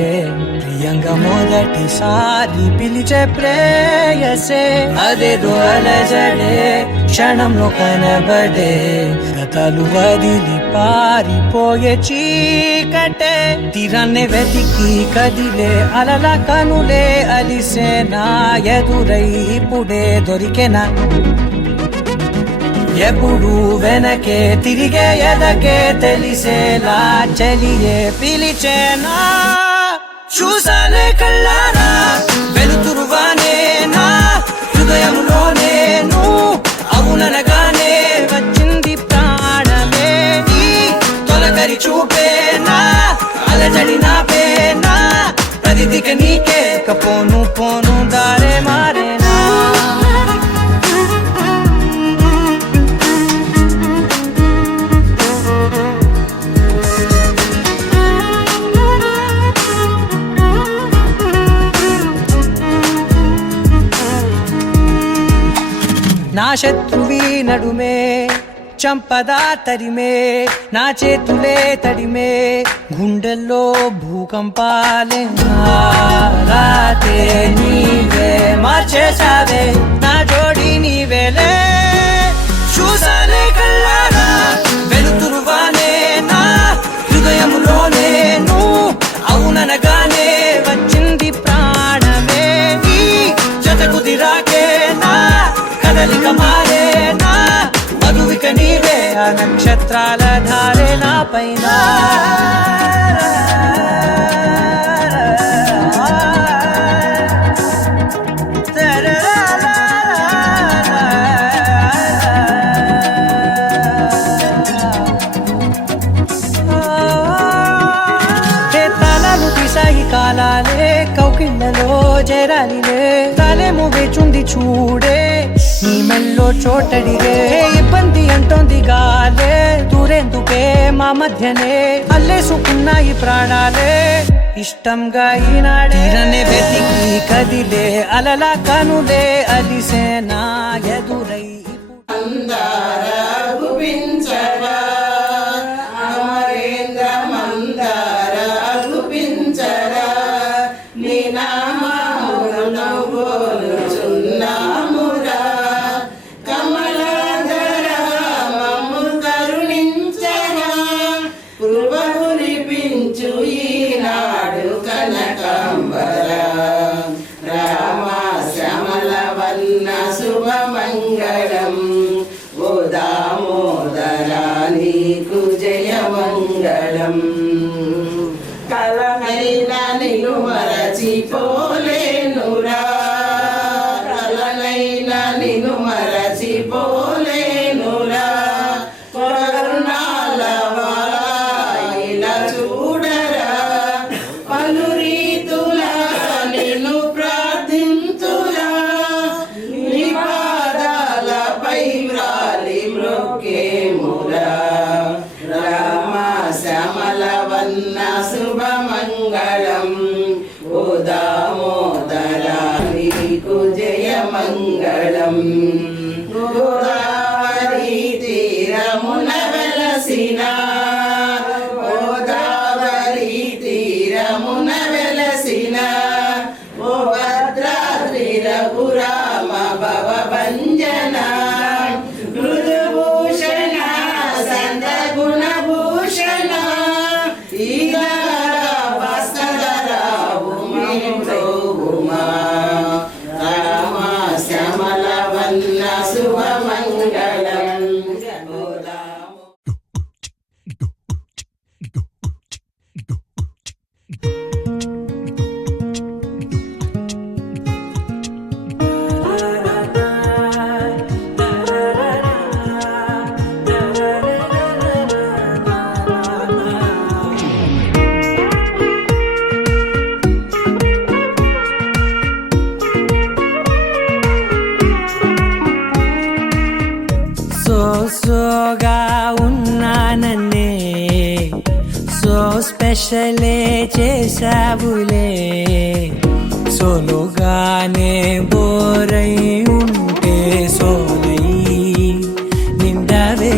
ప్రియంగా మొదటిసారి పిలిచే ప్రేయసే అదేదో అలజడే క్షణంలో కనబడే గతాలు వదిలి పారిపోయే చీకటే తీరాన్నే వెతికి కదిలే అలల కనులే అలిసే నా ఎదురై ఇప్పుడే దొరికెనా ఎప్పుడు వెనకే తిరిగే ఎదకే తెలిసేలా చలియే పిలిచేనా చూసానే కళ్ళారా వెలుతురువానే నా హృదయంలో నేను అవుననగానే వచ్చింది ప్రాణమే నీ తొలకరి చూపేనా అలజడి నా పేనా ప్రతిదిక నీకే పోను పోను దారే మారేనా నా శత్రువి నడుమే చంపదా తరిమే నా చేతులే తడిమే గుండెల్లో భూకంపాలే రాతే నీవే మార్చేసావే నా జోడి నీవేలే చూసానే కళ్ళారా వెలుతురువానే నా హృదయంలో నేను అవుననగానే వచ్చింది ప్రాణమే నీ జతకు దిరాకే నా కదలిక మారేనా మధువిక నీవే ఆ నక్షత్రాల ధారే నా పైన కాలాలే కౌకిళ్ళలో చేరాలిలే తాలేమో వేచుంది చూడే నీ మెల్లో చోటడిగే ఇబ్బంది అంటోంది గాలే దూరేందుకే మా మధ్యనే అల్లేసుకున్నాయి ప్రాణాలే ఇష్టంగా ఈనాడే వెతికి కదిలే అలల కనులే అలిసే నా ఎదురై గుపించరా అమరేంద్ర మందార గుపించరా నీ నామమును గోలుచున్నామురా కమలాధర మమ్ము కరుణించరా కృప కురిపించు ఈనాడు కనకాంబరా రామ శ్యామల వన్న శుభమంగళం ఓ దామోదరా నీకు జయమంగళం కలనైనా నిన్ను మరచిపోలేనురా కలనైనా నిన్ను మరచిపోలేనురా కరుణాల ఇలా చూడరా పలు రీతులా నిన్ను ప్రార్థించురా నీ పాదాలపై వ్రాలి మ్రొక్కేమురా రామ శ్యామల వన్న శుభమంగళం ఓ దామోదరా నీకు జయమంగళం గోదావరి తీరమున వెలసిన గోదావరి తీరమున వెలసిన ఓ భద్రాద్రి రఘురామ భవభంజన మృదుభూషణ సంత గుణభూషణ భాస్కరరావు ఉమా రామ శ్యామల వన్న శుభమంగళం సోగా ఉన్నానన్నే సో స్పెషలే చేసావులే సోలోగానే బోరై ఉంటే సోలై నిండవే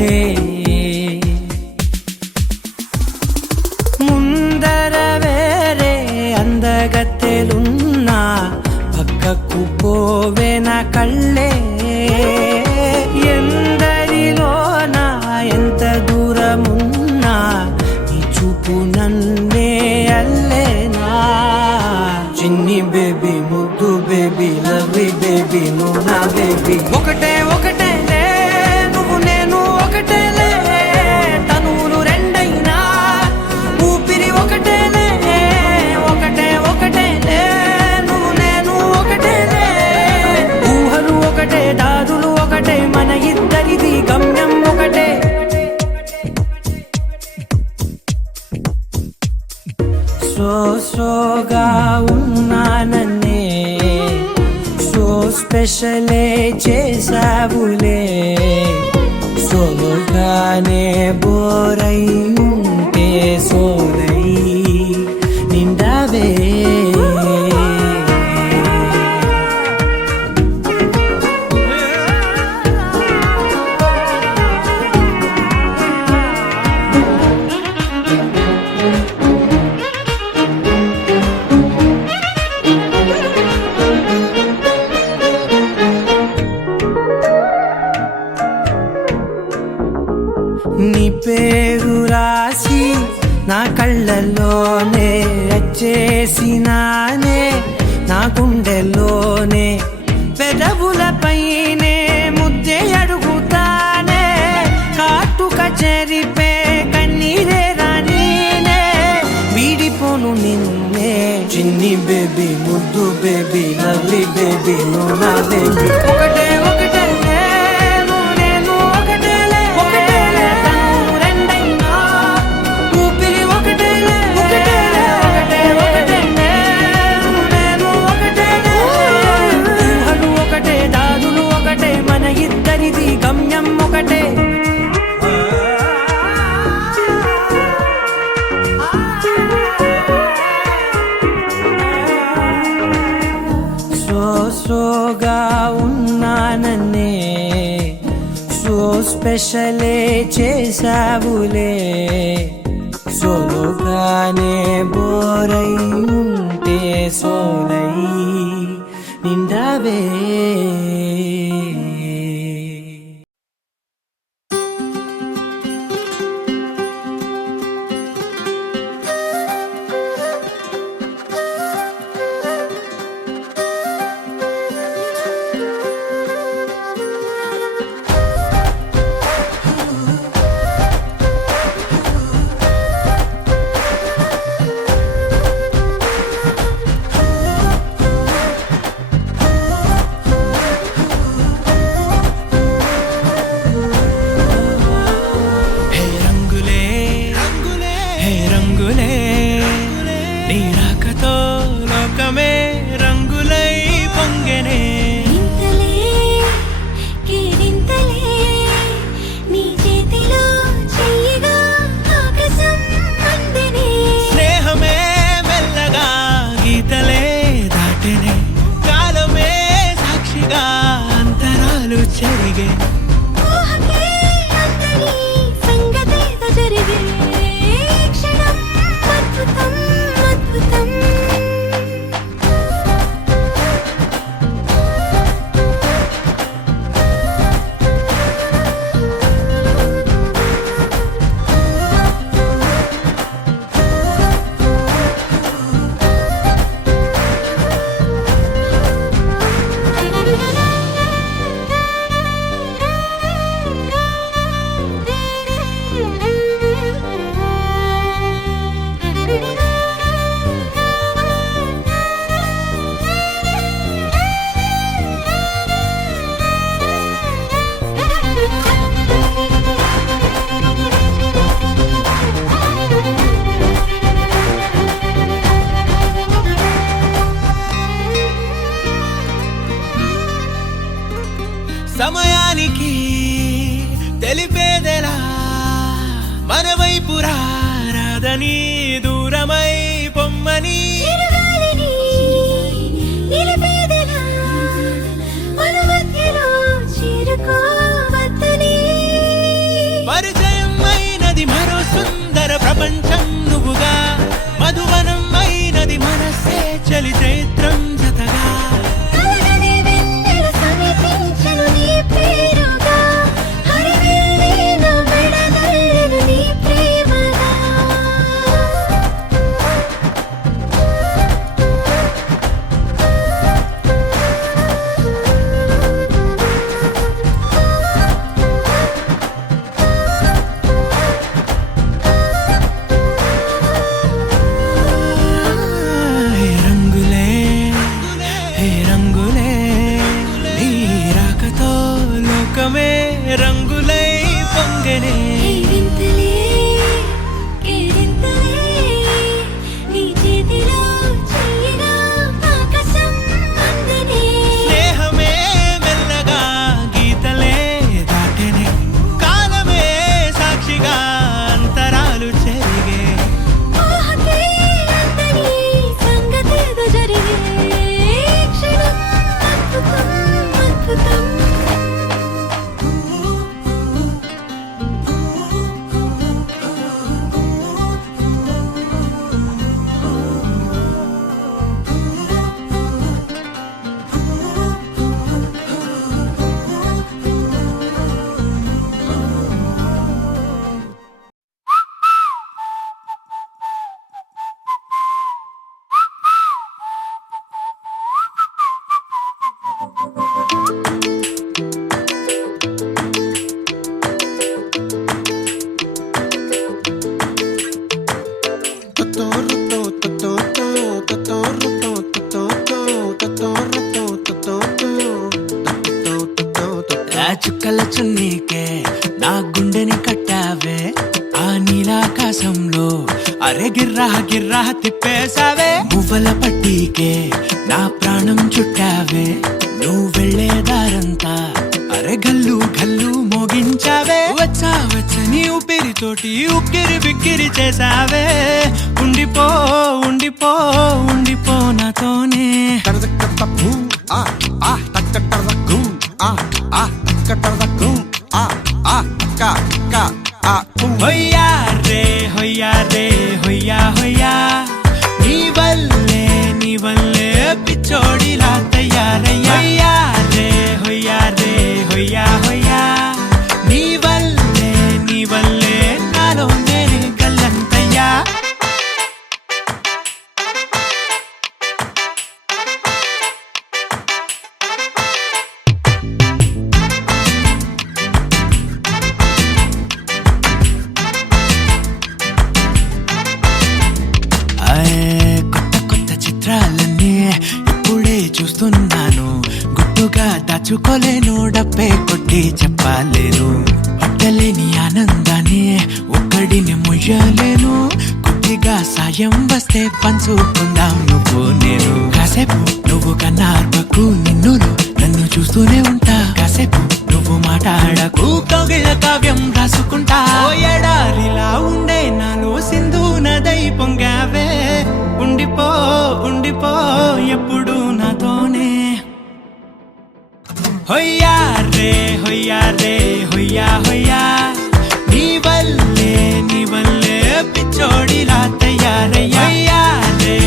పోవే నా కళ్ళే ఎందరిలోనా ఎంత దూరమున్నా నీ చూపు నన్నే అల్లేనా చిన్ని బేబీ ముద్దు బేబీ లవ్లీ బేబీ నువ్వు నా బేబీ ఒకటే ఒకటేలే నువ్వు నేను ఒకటేలే తనువులు రెండైనా ఊపిరి ఒకటేలే ఒకటే ఒకటేలే నువ్వు నేను ఒకటేలే ఊహలు ఒకటే దాదులు ఒకటే మన ఇద్దరిది గమ్యం ఒకటే సోగా ఉన్నానన్నే సో స్పెషలే చేసావులే సోలోగానే బోరై ఉంటే సోలై నిండావే నీ పేరు రాసి నా కళ్ళల్లోనే వచ్చేసినానే నా గుండెల్లోనే పెదవులపైనే ముద్దే అడుగుతానే కాటుక చెరిపే కన్నీరే రానీనే వీడిపోను నిన్నే చిన్ని బేబీ ముద్దు బేబీ లవ్లీ బేబీ నువ్వు నా బేబీ ఒకటే ఒకటే గమ్యం ఒకటే సోగా ఉన్నానన్నే సో స్పెషలే చేసావులే సోలోగానే బోరై ఉంటే సోలై నిండావే సమయానికి తెలిపేదెలా మన వైపు రాదని దూరమై పొమ్మని పరిచయం అయినది మరో సుందర ప్రపంచం నువ్వుగా మధువనం అయినది మనసే చలి చైత్రం జతగా రంగులే నీ రాకతో లోకమే రంగులై పొంగనే వింతలే కేరింతలే నీ చేతిలో చెయ్యిలో ఆకాశం అందనే స్నేహమే మెల్లగా గీతలే దాటెనే కాలమే సాక్షిగా అంతరాలు చెరిగే ఊహకే అందని సంగతేదో జరిగే క్షణం అద్భుతం అద్భుతం ఆ చుక్కల చున్నీకే నా గుండెని కట్టావే ఆ నీలాకాశంలో అరే గిర్రా గిర్రా తిప్పేశావే మువ్వల పట్టీకే నా ప్రాణం చుట్టావే నువ్వు వెళ్ళే దారంతా అరే గల్లు గల్లు మోగించావే వచ్చా వచ్చని ఊపిరితోటి ఉక్కిరి బిక్కిరి చేసావే ఉండిపో ఉండిపో ఉండిపో నాతోనే హొయ్యా రే హొయ్యా రే హొయ్యా హొయ్యా నీ వల్లే పిచ్చోడిలా తయారయ్యా హొయ్యా రే హొయ్యా రే హొయ్యా హొయ్యా నీ వల్లే నాలో నేనే గల్లంతయ్యా కొత్త కొత్త చిత్రాలన్నీ ఇప్పుడే చూస్తున్నాను గుట్టుగా దాచుకోలేను డబ్బే కొట్టి చెప్పలేను పట్టలేని ఆనందాన్ని ఒక్కడిని ముయ్యలేను కొద్దిగా సాయం వస్తే పంచుకుందాం నువ్వు నేను కాసేపు నువ్వు కన్నార్పకు నిన్నులు నన్ను చూస్తూనే ఉంటా కాసేపు నువ్వు మాట్లాడకు కౌగిళ్ళ కావ్యం రాసుకుంటా ఓ ఎడారిలా ఉండే నాలో సింధు నదై పొంగావే ఉండిపో ఉండిపో ఎప్పుడు నాతోనే హొయ్యా రే హొయ్యా రే హొయ్యా హొయ్యా నీ వల్లే పిచ్చోడిలా తయారయ్యా హొయ్యా రే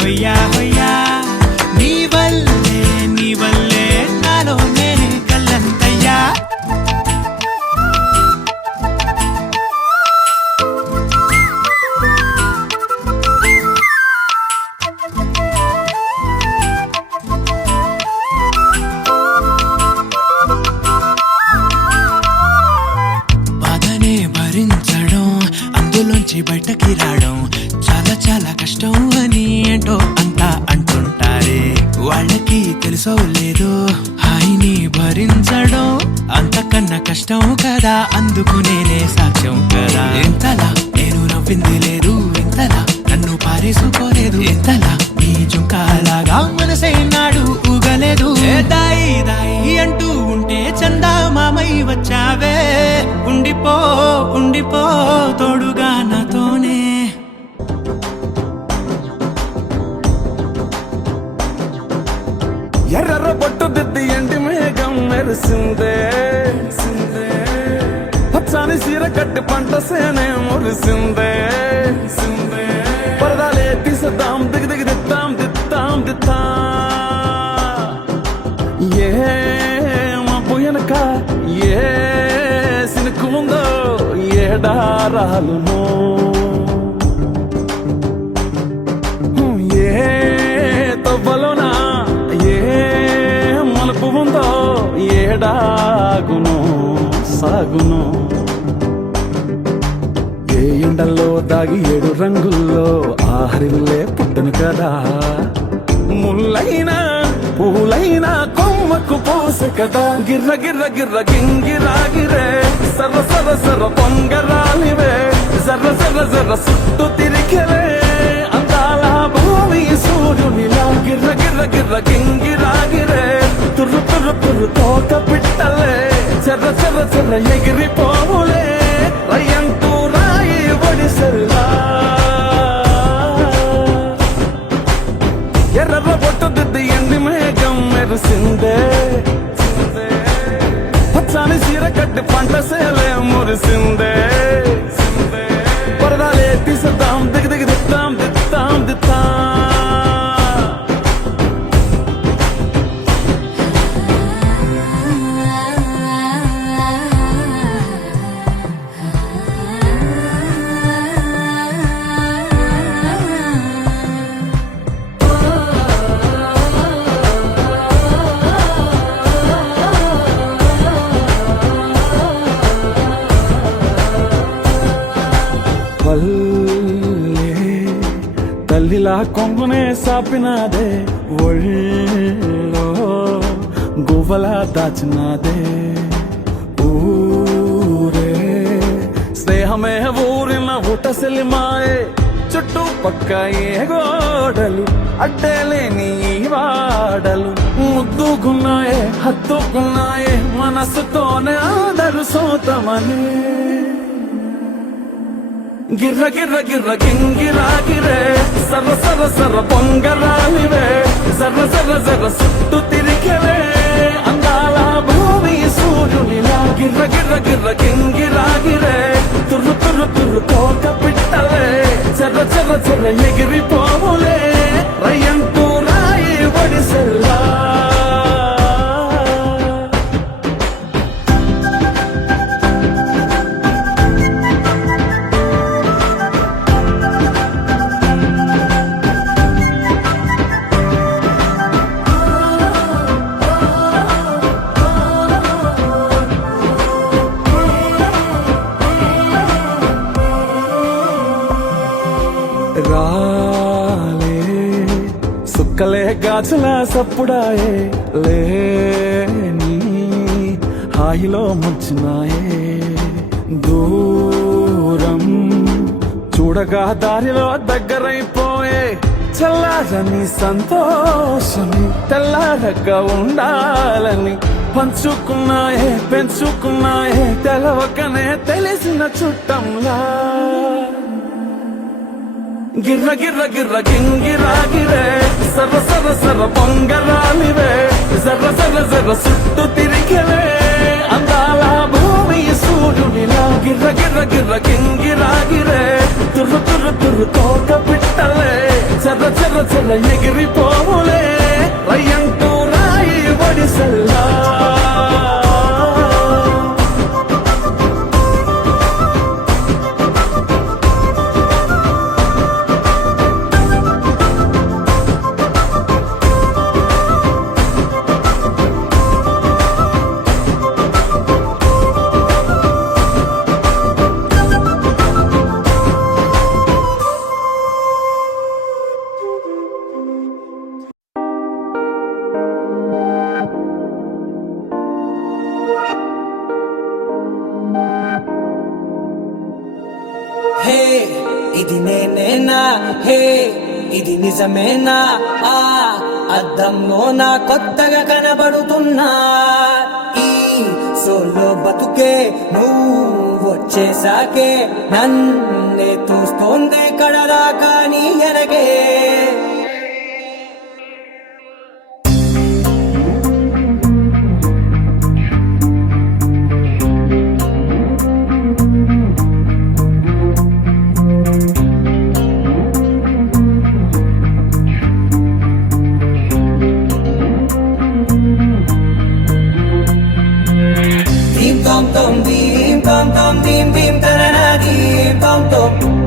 హొయ్యా హొయ్యా నీ వల్లే నాలో నేనే కల్లంతయ్యా బాధనే భరించడం అందులోంచి బయటకి రావడం చాలా చాలా కష్టం అని ఏంటో అంతా అంటుంటారే వాళ్ళకి తెలుసో లేదో హాయిని భరించడం అంతకన్నా కష్టం కదా అందుకు నేనే సాక్ష్యం కదా ఎంతలా నేను నవ్వింది లేదు ఎంతలా నన్ను పారేసుకోలేదు ఎంతలా నీ జుంకాలాగా మనసైనాడు ఊగలేదు దాయి దాయి అంటూ ఉంటే చందా మామై వచ్చావే ఉండిపో ఉండిపో తోడుగా నాతోనే ఎర్ర బొట్టు దిద్ది ఎండి మేఘం మెరిసిందే పచ్చని సీర కట్టి పంట సేనే మురిసిందే పరదాలే తీసేద్దాం దిగి దిగి దిద్దాం దిద్దాం దిద్దా ఏ మా పోయనక ఏ సినుకు ఉందో ఏడారాలునో ఏ తవ్వలోనా ఏ మలుపు ఉందో ఏడాగును సాగును ఏ ఎండల్లో దాగి 7 రంగుల్లో ఆహరిల్లే పుట్టను కదా ముల్లైనా కదా గిర్ర గిర్ర గిర్ర గింగిరాగిరే సర్ర సర్ర సర్ర పొంగరాలివే జర్ర జర్ర జర్ర సుట్టు తిరిగలే అందాల భూమి సూర్యునిలా గిర్ర గిర్ర గిర్ర గింగిరాగిరే తుర్రు తుర్రు తుర్రు తోట పిట్టలే చెర్ర చెర్ర చెర్ర ఎగిరిపోవులే రయ్యంటూ రాయి ఒడిసెల్లా ఎర్ర బొట్టు దిద్ది ఎండి మేఘం మెరిసిందే పచ్చాని చీర కట్టి పంట సేలే మురిసిందే పరదాలే తీసేద్దాం దిగి దిగి దిత్తాం దిత్తాం దిత్తాం తల్లిలా కొంగునే సాపినాదే ఒళ్ళో గువ్వలా దాచినాదే ఊరే స్నేహమే ఊరిన ఊటసెలి మాయే చుట్టూ పక్క ఏ గోడలు అడ్డేలేని వాడలు ముద్దుకున్నాయే హత్తుకున్నాయే మనసుతోనే అందరు సోతమని గిర్ర గిర్ర గిర్ర గింగిరాగిరే సర్ర సర్ర సర్ర పొంగరాలివే జర్ర జర్ర జర్ర సుట్టు తిరిగలే అందాల భూమి సూర్యునిలా గిర్ర గిర్ర గిర్ర గింగిరాగిరే తుర్రు తుర్రు తుర్రు తోక పిట్టలే చెర్ర చెర్ర చెర్ర ఎగిరిపోవులే రయ్యంటూ రాయి ఒడిసెల్లా రాలే సుక్కలే గాజుల సప్పుడాయే లేని హాయిలో ముంచినాయే దూరం చూడగా దారిలో దగ్గరైపోయే చల్లారని సంతోషమి తెల్లారగా ఉండాలని పంచుకున్నాయే పెంచుకున్నాయే తెలవకనే తెలిసిన చుట్టంలా గిర్ర గిర్ర గిర్ర గింగిరాగిరే సర్ర సర్ర సర్ర పొంగరాలివే జర్ర జర్ర జర్ర సుట్టు తిరిగలే అందాల భూమి సూర్యునిలా గిర్ర గిర్ర గిర్ర గింగిరాగిరే తుర్రు తుర్రు తుర్రు తోట పిట్టలే చెర్ర చెర్ర చెర్ర ఎగిరిపోవులే రయ్యంటూ రాయి ఒడిసెల్లా హే ఇది నేనేనా హే ఇది నిజమేనా ఆ అద్దంలో నా కొత్తగా కనబడుతున్నా ఈ సోలో బతుకే నువ్వు వచ్చేసాకే నన్నే తోస్తోంది కడదాకా నీ ఎనగే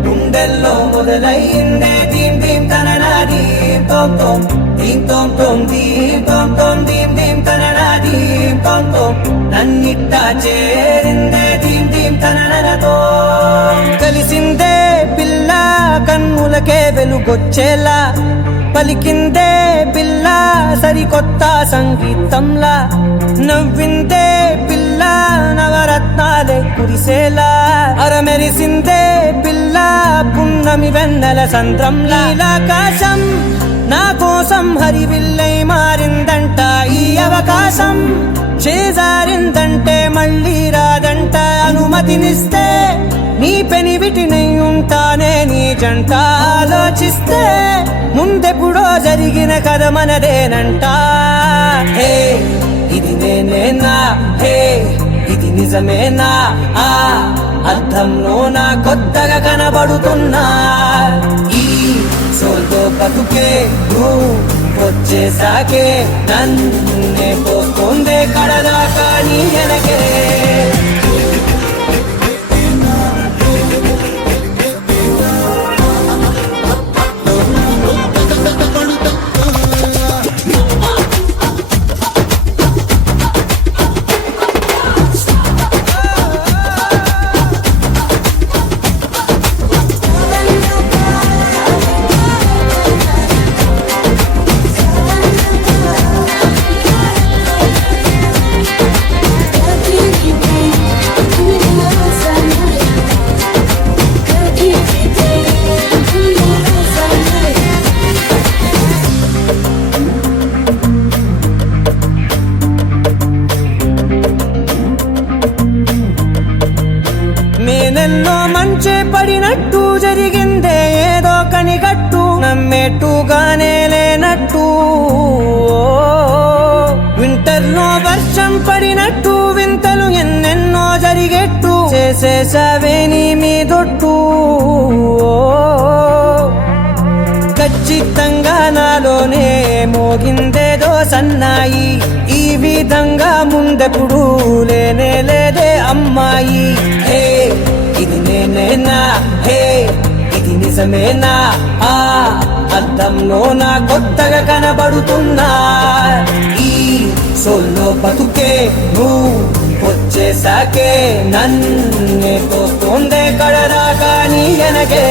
గుండెల్లో మొదలైందే దీం దీం తననా దీం తోం తోం దీం తోం తోం దీం తోం తోం దీం దీం తననా దీం తోం తోం నన్నిట్టా చేరిందే దీం దీం తననతో కలిసిందే పిల్ల కన్నులకే వెలుగొచ్చేలా పలికిందే పిల్ల సరికొత్త సంగీతంలా నవ్విందే పిల్ల నవరత్నాలే కురిసేలా అరమెరిసిందే పిల్ల పున్నమి వెన్నెల సంద్రంలా ఆకాశం నా కోసం హరివిల్లై మారిందంట ఈ అవకాశం చేజారిందంటే మళ్ళీ రాదంట అనుమతినిస్తే నీ పెనివిటినై ఉంటానే నీ జంట ఆలోచిస్తే ముందెప్పుడో జరిగిన కథ మనదేనంట హే ఇది నేనేనా హే ఇది నిజమేనా ఆ అర్థంలో నా కొత్తగా కనబడుతున్నా ఈ సోల్తో బతుకే నువ్వు వచ్చేసాకే నన్నే పోతుందే కడదాకా నీ వెనకే మేనెల్లో మంచే పడినట్టు జరిగిందే ఏదో కనిగట్టు నమ్మేట్టుగానే లేనట్టు వింటర్లో వర్షం పడినట్టు వింతలు ఎన్నెన్నో జరిగేట్టు చేసేసావే నీ మీదొట్టు ఖచ్చితంగా నాలోనే మోగిందేదో సన్నాయి ఈ విధంగా ముందెప్పుడు లేనే లేదే అమ్మాయి హే ఇది నేనేనా హే ఇది నిజమేనా ఆ అద్దంలో నా కొత్తగా కనబడుతున్నా ఈ సోల్లో బతుకే నువ్వు వచ్చేసాకే నన్నే పోతుందే కడదాకా నీ వెనకే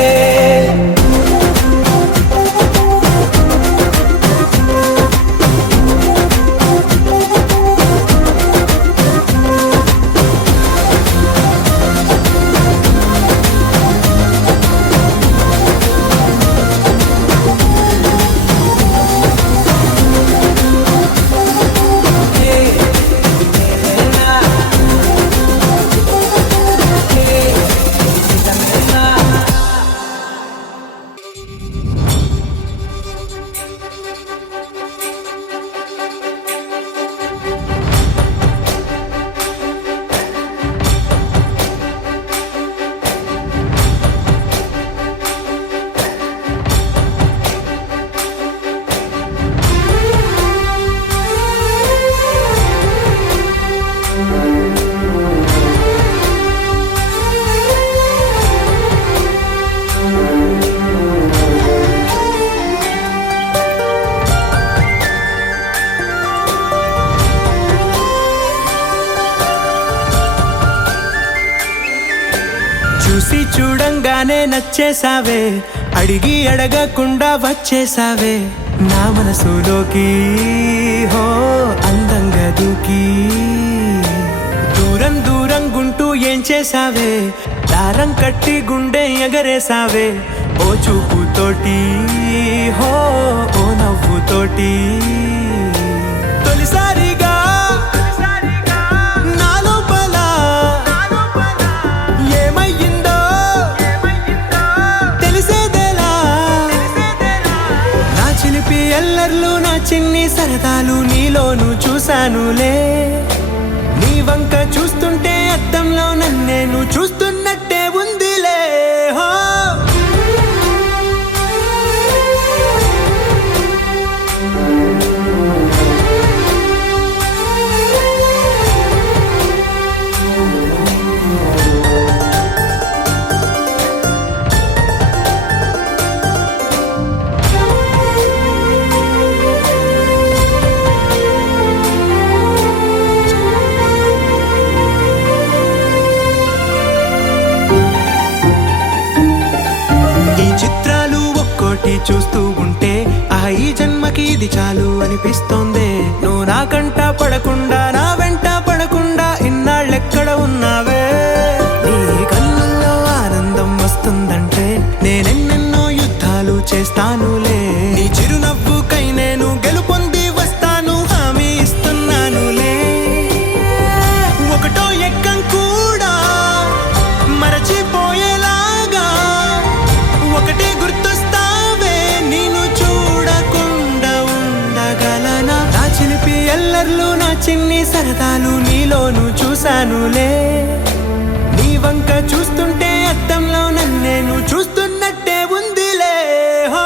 చూసి చూడంగానే నచ్చేసావే అడిగి అడగకుండా వచ్చేసావే నా మనసులోకి హో అందంగా దూకి దూరం దూరం గుంటూ ఏం చేసావే దారం కట్టి గుండె ఎగరేసావే ఓ చూపుతోటి హో ఓ నవ్వుతోటి తొలిసారిగా నా లోపల ఏమయ్యిందో తెలిసేదేలా నా చిలిపి ఎల్లర్లు నా చిన్ని సరదాలు నీలోను చూశానులే నీ వంక చూస్తుంటే అద్దంలో నన్నేను చూస్తున్నట్టే ఉందిలే హో ఇది చాలు అనిపిస్తోందే. నువ్వు నాకంట పడకుండా నా వెంట పడకుండా ఇన్నాళ్ళెక్కడ ఉన్నావే. నీ కళ్ళల్లో ఆనందం వస్తుందంటే నేనెన్నెన్నో యుద్ధాలు చేస్తానులే. నీ చిరునవ్వుకై నేను గెలుపొంది వస్తాను, హామీ ఇస్తున్నానులే. ఒకటో ఎక్కం కూడా మరచిపోయేలాగా ఒకటే గుర్తొస్తావే. నేను చూడకుండా ఉండగలనా? నా చిలిపి ఎల్లర్లు నా చిన్ని సరదాలు నీలోను చూశానులే. నీ వంక చూస్తుంటే అద్దంలో నన్నేను చూస్తున్నట్టే ఉందిలే. హో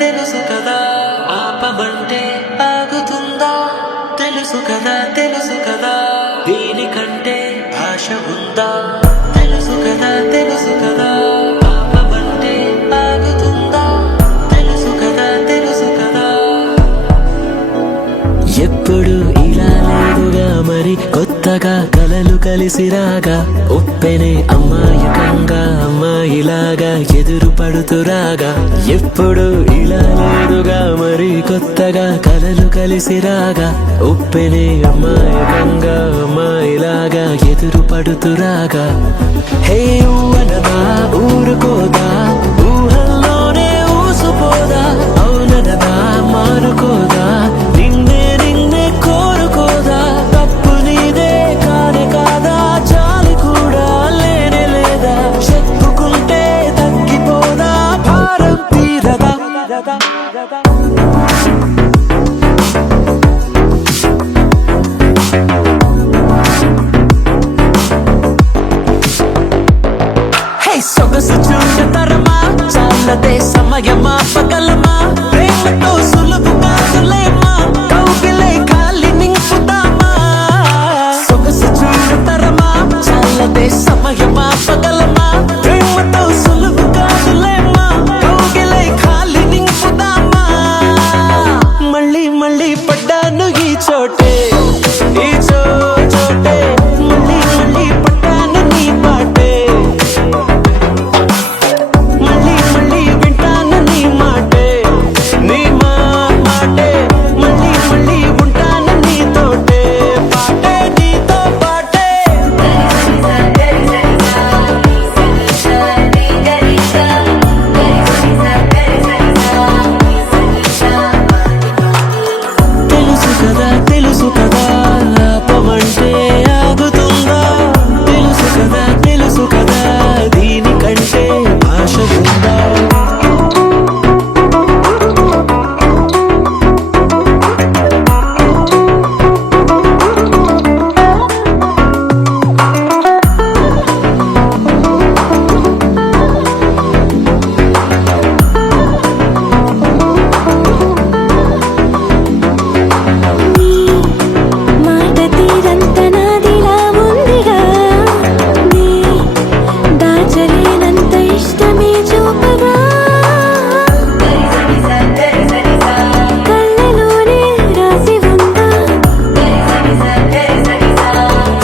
తెలుసు కదా ఆపమంటే ఆగుతుందా. తెలుసు కదా దీనికంటే ఆశ ఉందా. తెలుసు కదా ఆపమంటే ఆగుతుందా. తెలుసు కదా ఎప్పుడు ఇలా లేదుగా మరి కొత్తగా కలలు కలిసి రాగా. ఉప్పెనే అమ్మాయకంగా అమ్మాయిలాగా ఎదురు పడుతురాగా. ఎప్పుడు ఇలా లేదుగా మరి కొత్తగా కలలు కలిసి రాగా. ఉప్పెనే అమ్మాయకంగా అమ్మాయిలాగా ఎదురు పడుతురాగా. హే ఊవనదా ఊరుకోదా, ఊహల్లోనే ఊసుపోదా. అవుననదా మారుకోదా, నిన్నే కోరుకోదా. తప్పు నీదే కానే కాదా, చాలి కూడా లేనే లేదా. చెప్పుకుంటే తగ్గిపోదా, భారం తీరదా. సొగసు చూడతరమా, చాలదే సమయమా పగలమా. ప్రేమతో సులువు కాదులేమా, కౌగిలే ఖాళీ నింపుదామా. సొగసు చూడతరమా, చాలదే సమయమా పగలమా. ప్రేమతో సులువు కాదులేమా, కౌగిలే ఖాళీ నింపుదామా. మళ్ళీ మళ్ళీ పడ్డాను ఈ చోటే, ఈ చోటే. మళ్ళీ మళ్ళీ పడ్డాను నీ పాటే. మళ్ళీ మళ్ళీ వింటాను నీ మాటే, నీ మాటే. మళ్ళీ మళ్ళీ ఉంటాను నీతోటే, పాటే నీతో పాటే. తెలుసు కదా ఆపమంటే ఆగుతుందా. తెలుసు కదా దీనికంటే ఆశ ఉందా. మాట తీరంత నాదిలా ఉందిగా. నీ దాచలేనంత ఇష్టమే చూపగా. కళ్ళలోనే రాసి ఉందా,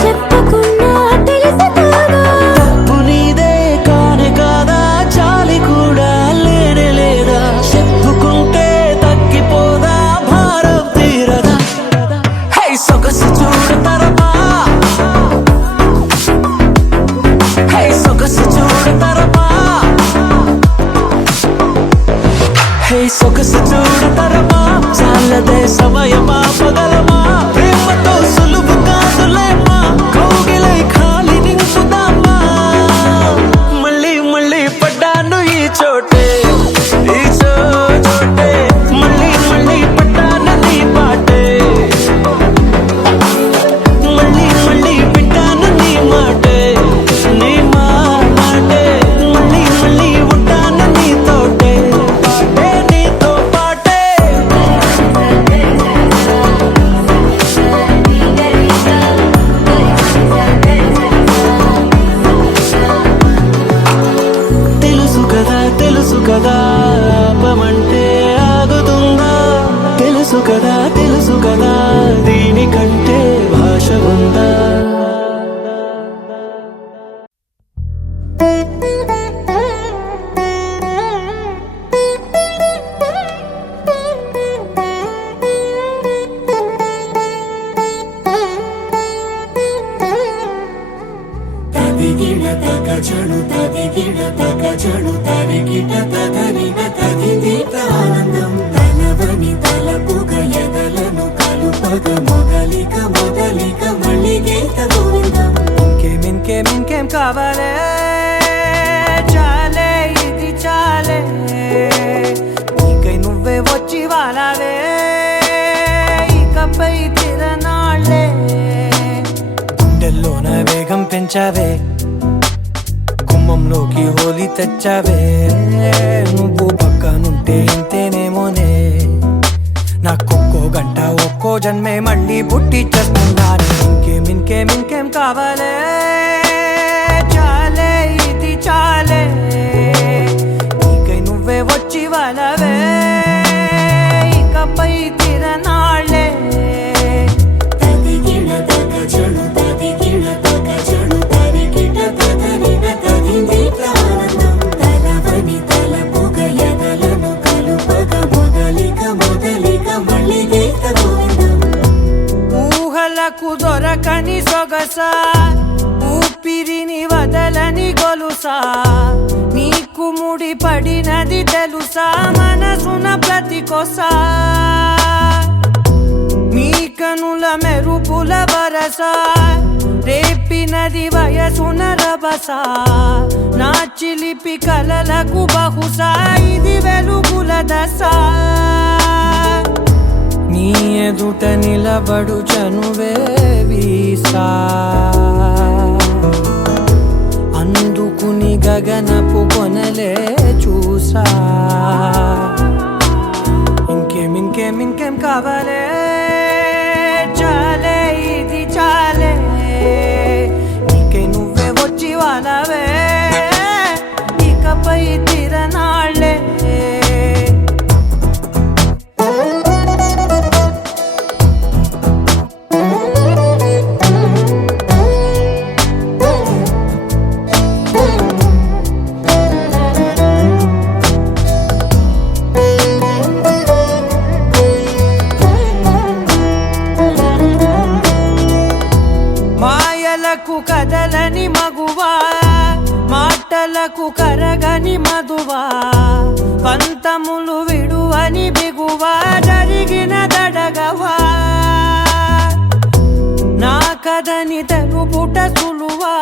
చెప్పకున్నా తెలుసుకోగా. తప్పు నీదే కానే కాదా, చాలి కూడా లేనే లేదా. చెప్పుకుంటే తగ్గిపోదా, భారం తీరదా. హే సొగసు చూడతరమా, హే సొగసు చూడతరమా. హే సొగసు చూడతరమా, చాలదే సమయమా పగలమా. ప్రేమతో సులువు కాదులేమా, కౌగిలై ఖాళీ నింపుదామా. మళ్ళీ మళ్ళీ పడ్డాను ఈ చోటే, ఈ చోటే. మళ్ళీ మళ్ళీ పడ్డాను నీ పాటే. మళ్ళీ మళ్ళీ వింటాను నీ మాటే, నీ మాటే. మళ్ళీ మళ్ళీ ఉంటాను నీతోటే, పాటే నీతో పాటే. కదా ఆపమంటే ఆగుతుందా తెలుసు కదా దీనికంటే భాష ఉందా ఇంకేం కావాలే చాలే ఇది చాలే నీకై నువ్వే వచ్చి వాలావే ఇకపై తిరనాళ్ళే గుండెల్లోన వేగం పెంచావే గుమ్మంలోకి హోలీ తెచ్చావే నువ్వు పక్కనుంటే ఇంతేనేమోనే నాకొక్కో గంట ఒక్కో జన్మే మళ్ళీ పుట్టి చేస్తున్నాను ఇంకేం కావాలే చాలే ఇది చాలే నీకై నువ్వే వచ్చి వాళ్ళవే ఇకపై తిరనాళ్ళే ఊహలకు దొరకని సొగసా ఊపిరిని వదలని గొలుసా నీకు ముడి పడినది తెలుసా మనసున ప్రతి కొసా నీ కనుల మెరుపుల వరసా రేపినది వయసున రభసా నా చిలిపి కలలకు బహుశా ఇది వెలుగుల దశ నీ ఎదుట నిలబడు చనువే వీసా అందుకుని గగనపు కొనలే చూసా ఇంకేం కావాలే చాలే ఇది చాలే నీకే నువ్వే వచ్చి వాళ్ళవే ఇకపై తిరనాళ్ళే కదలని మగువా మాటలకు కరగని మధువా పంతములు విడువని బిగువా జరిగిన దడగవా నా కదని తెలుపుట సులువా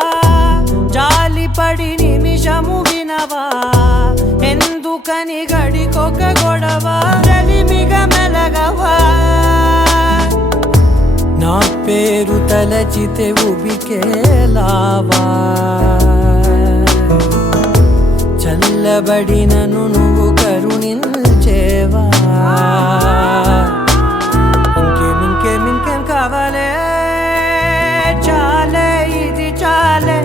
జాలిపడి నిమిషము వినవా ఎందుకని గడికొక గొడవ రలిమిగ మెలగవా నా పేరు తలచితే ఉబికేలావా చల్లబడినను నువ్వు కరుణించేవా ఇంకేం కావాలే చాలే ఇది చాలే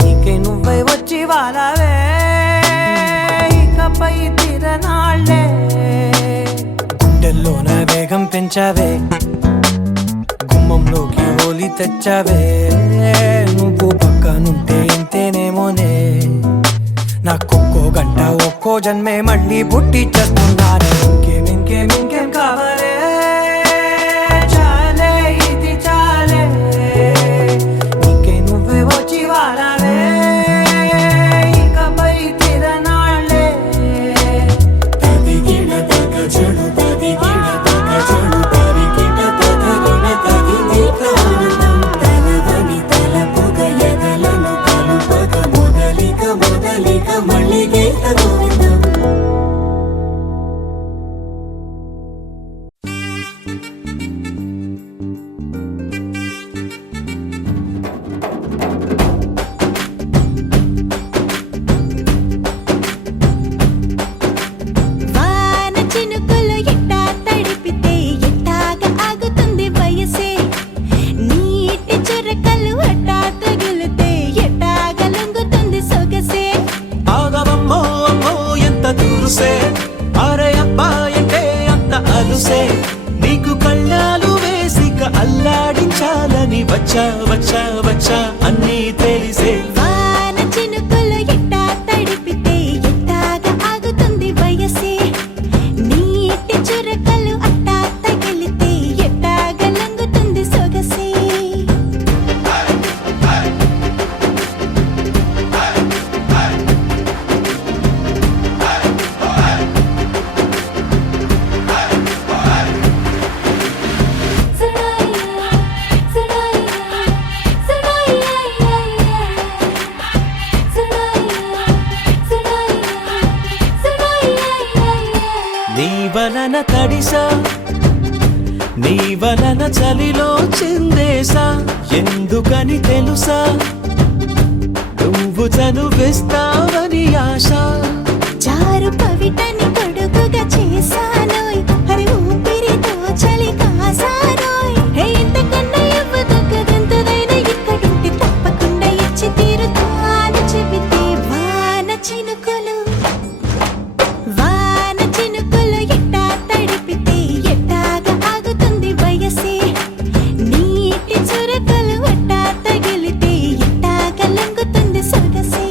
నీకే నువ్వై వచ్చి వాళ్ళవే ఇకపై తిరనాళ్ళే గుండెల్లోన వేగం పెంచావే గుమ్మంలోకి హోలీ తెచ్చావే నువ్వు పక్కనుంటే ఇంతేనేమోనే నాకొక్కో గంట ఒక్కో జన్మే మళ్ళీ పుట్టి చేస్తున్నాను ఇంకేం కావాలే చాలే ఇది చాలే నీకే నువ్వే వచ్చి వాళ్ళవే ఇకపై తిరనాళ్ళే వచ్చా అన్నీ తెలిసే వాన చినుకులు ఎట్టా తడిపితే ఎట్టాగా ఆగుతుంది వయసే నీటి చురకలు అట్టా తగిలితే ఎట్టాగా లంగుతుంది సొగసే నీ వలన తడిసా నీ వలన చలిలో చిందేసా ఎందుకని తెలుసా నువ్వు చనువిస్తావని ఆశ చారు పవిటని కొడుకుగా చేశానోయ్ హరి ఊపిరితో చలి కాసానోయ్ హే ఇంతకన్నా ఇవ్వదగ్గదెంతదైనా ఇక్కడుంటే తప్పకుండా ఇచ్చి తీరుతాను చెబితే వాన చినుకులు ఎట్టా తడిపితే ఎట్టాగా ఆగుతుంది వయసే నీటి చురకలు అట్టా తగిలితే ఎట్టాగా లంగుతుంది సొగసే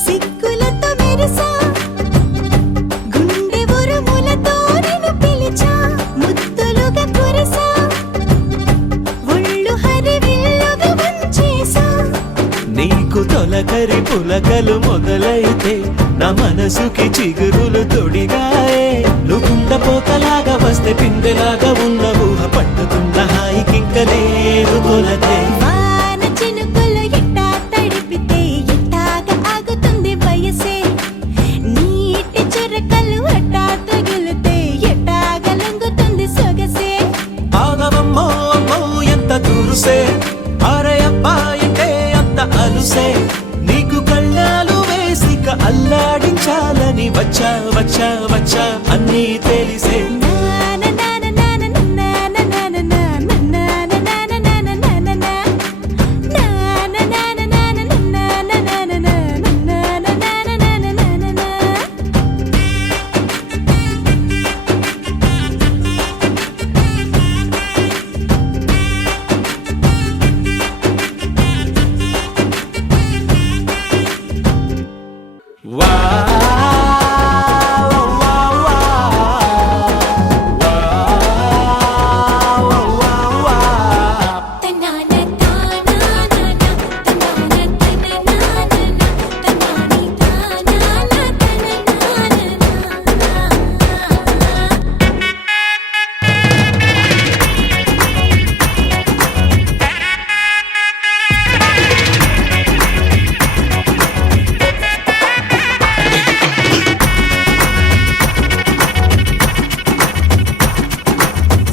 సిగ్గులతో మెరిసా గుండె ఉరుములతో నిన్ను పిలిచా ముద్దులుగా కురిసా ఒళ్ళు హరివిల్లుగా వంచేసా నీకు తొలకరి పులకలు మొదలైతే నా మనసుకి చిగురులు తొడిగాయే నువ్వుండ పోతలాగా వస్తే పిందెలాగా ఉన్న ఊహ పట్టుతున్న హాయికింక లేదు కొలతే వాన చినుకులు ఎట్టా తడిపితే ఎట్టాగా ఆగుతుంది వయసే నీటి చురకలు అట్టా తగిలితే ఎట్టాగా లంగుతుంది సొగసే ఆగవమ్మో అమ్మో ఎంత దూరుసే అరే అబ్బాయంటే అంత అలుసే నీకు కళ్ళాలు వేసిక అల్లాడించాలని వచ్చా వచ్చా వచ్చా అన్నీ తెలిసే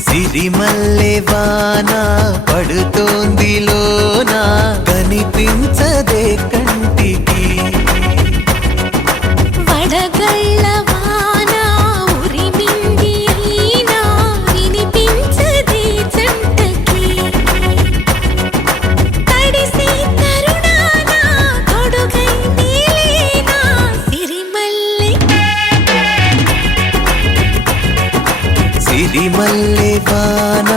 సిరిమల్లె వాన పడుతోంది లోన కనిపించదే కంటికి వడగళ్ళ వాన ఉరిమింది అయినా వినిపించదే జంటకి తడిసి తరుణాన తొడుగై నీలేనా సిరిమల్లె వాన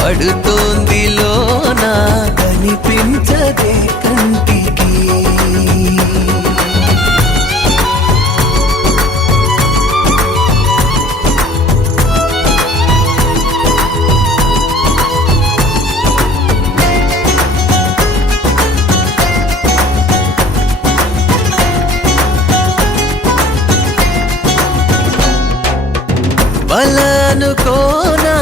పడుతోంది లోన కనిపించదే కంటికి బలనుకోనా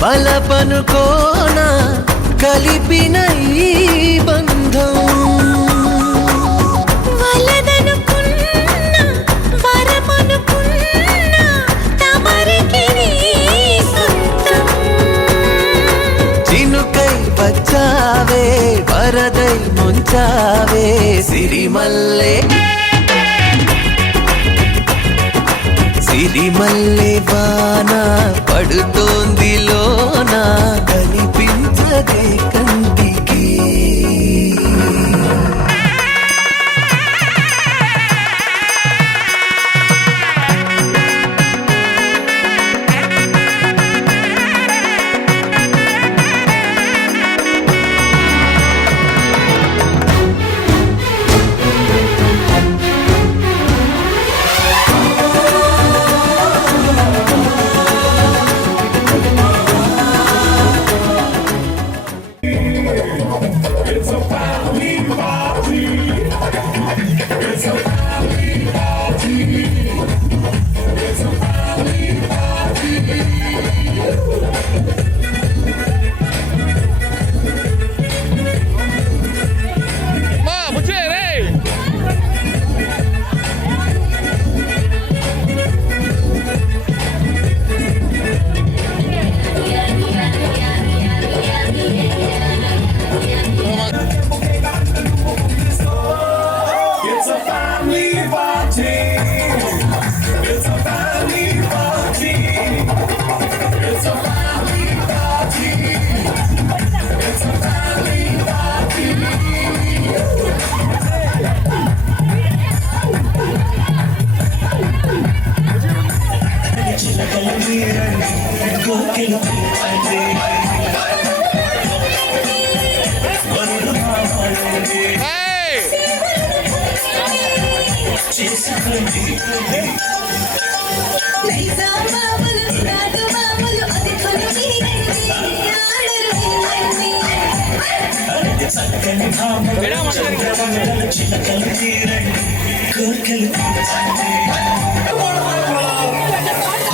బలపనుకోనా కలిపిన ఈ బంధం వలదనుకున్నా వరమనుకున్నా తమరికి నీ సొంతం వచ్చావే వరదై ముంచావే సిరిమల్లె సిరిమల్లె వాన పడుతోంది లోన కనిపించదే కంటికి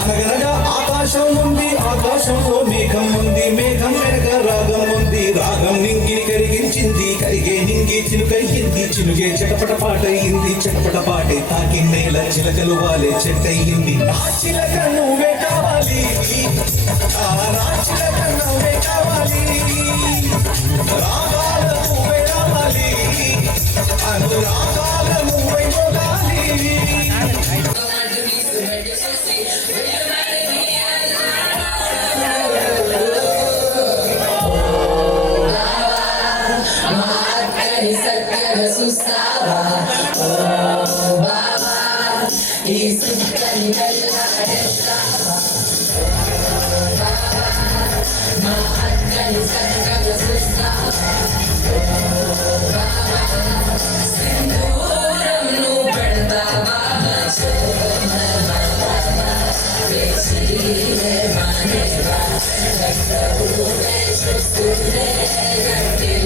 అనగనగా ఆకాశం ఉంది, ఆకాశంలో మేఘం ఉంది, మేఘం వెనక రాగం ఉంది, రాగం నింగి కరిగించింది, కరిగే నింగి చినుకయ్యింది, చినుగే చటపట పాటయింది, చటపట పాటే తాకి నేల చిలకలు వాలే చెట్టయింది. నా చిలక నువ్వే కావాలి, నా చిలక నువ్వే కావాలి, రాగాల నువ్వే రావాలి, అనురాగాల నువ్వే మొగాలి.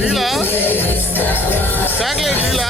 లీలా చాక్లెట్ లీలా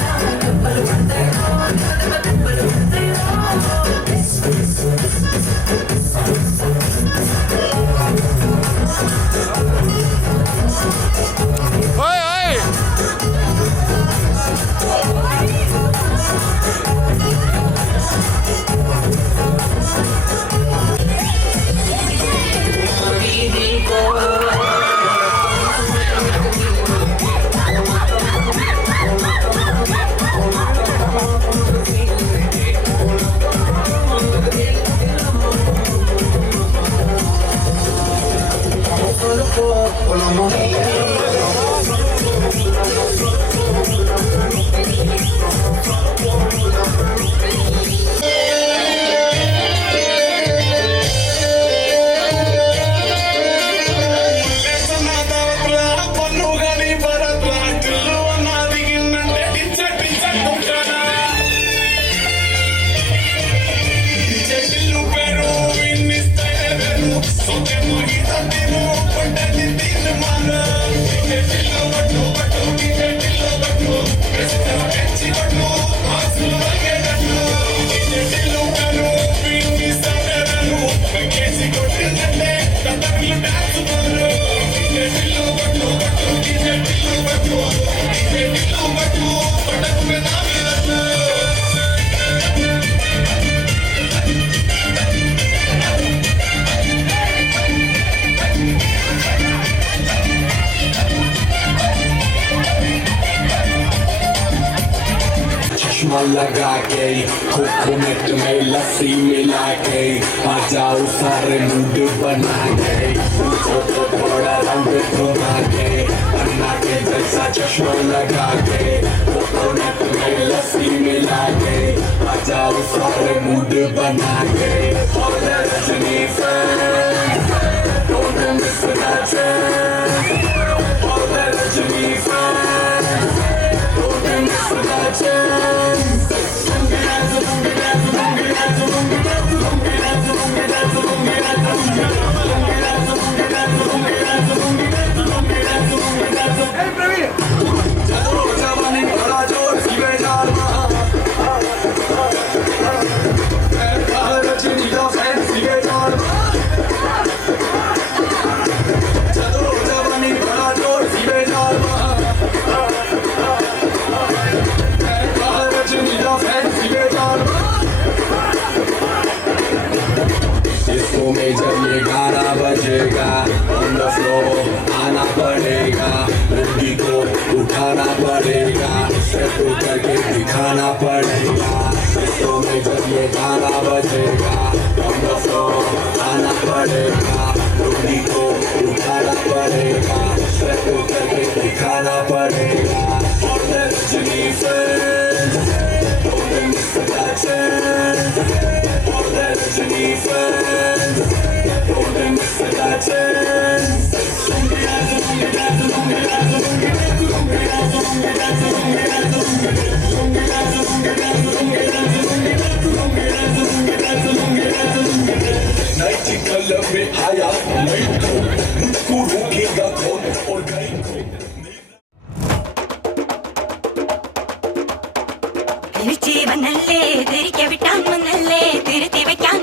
Bye. चश्मा लगा के कोकोनट में लस्सी मिला के आ जाओ सारे मूड बना के बड़ा रंग घुमा के अन्ना के जैसा चश्मा लगा के कोकोनट में लस्सी मिला के आ जाओ सारे मूड बना के और Rajni fan don't miss that chance और Rajni fan don't miss that chance इसको में जब ये गाना बजेगा on the floor आना पड़ेगा लड़की को उठाना पड़ेगा स्टेप करके दिखाना पड़ेगा इसको में जब ये गाना बजेगा on the floor आना पड़ेगा लड़की को उठाना पड़ेगा स्टेप करके दिखाना पड़ेगा और Rajni fan don't miss that chance और Rajni fan don't miss that chance night club में आया नाइट को मुझको रोकेगा कौन और गाइड को തിരിച്ചു വന്നല്ലേ തിരികെ വിട്ടാൻ വന്നല്ലേ തിരുത്തി വെക്കാൻ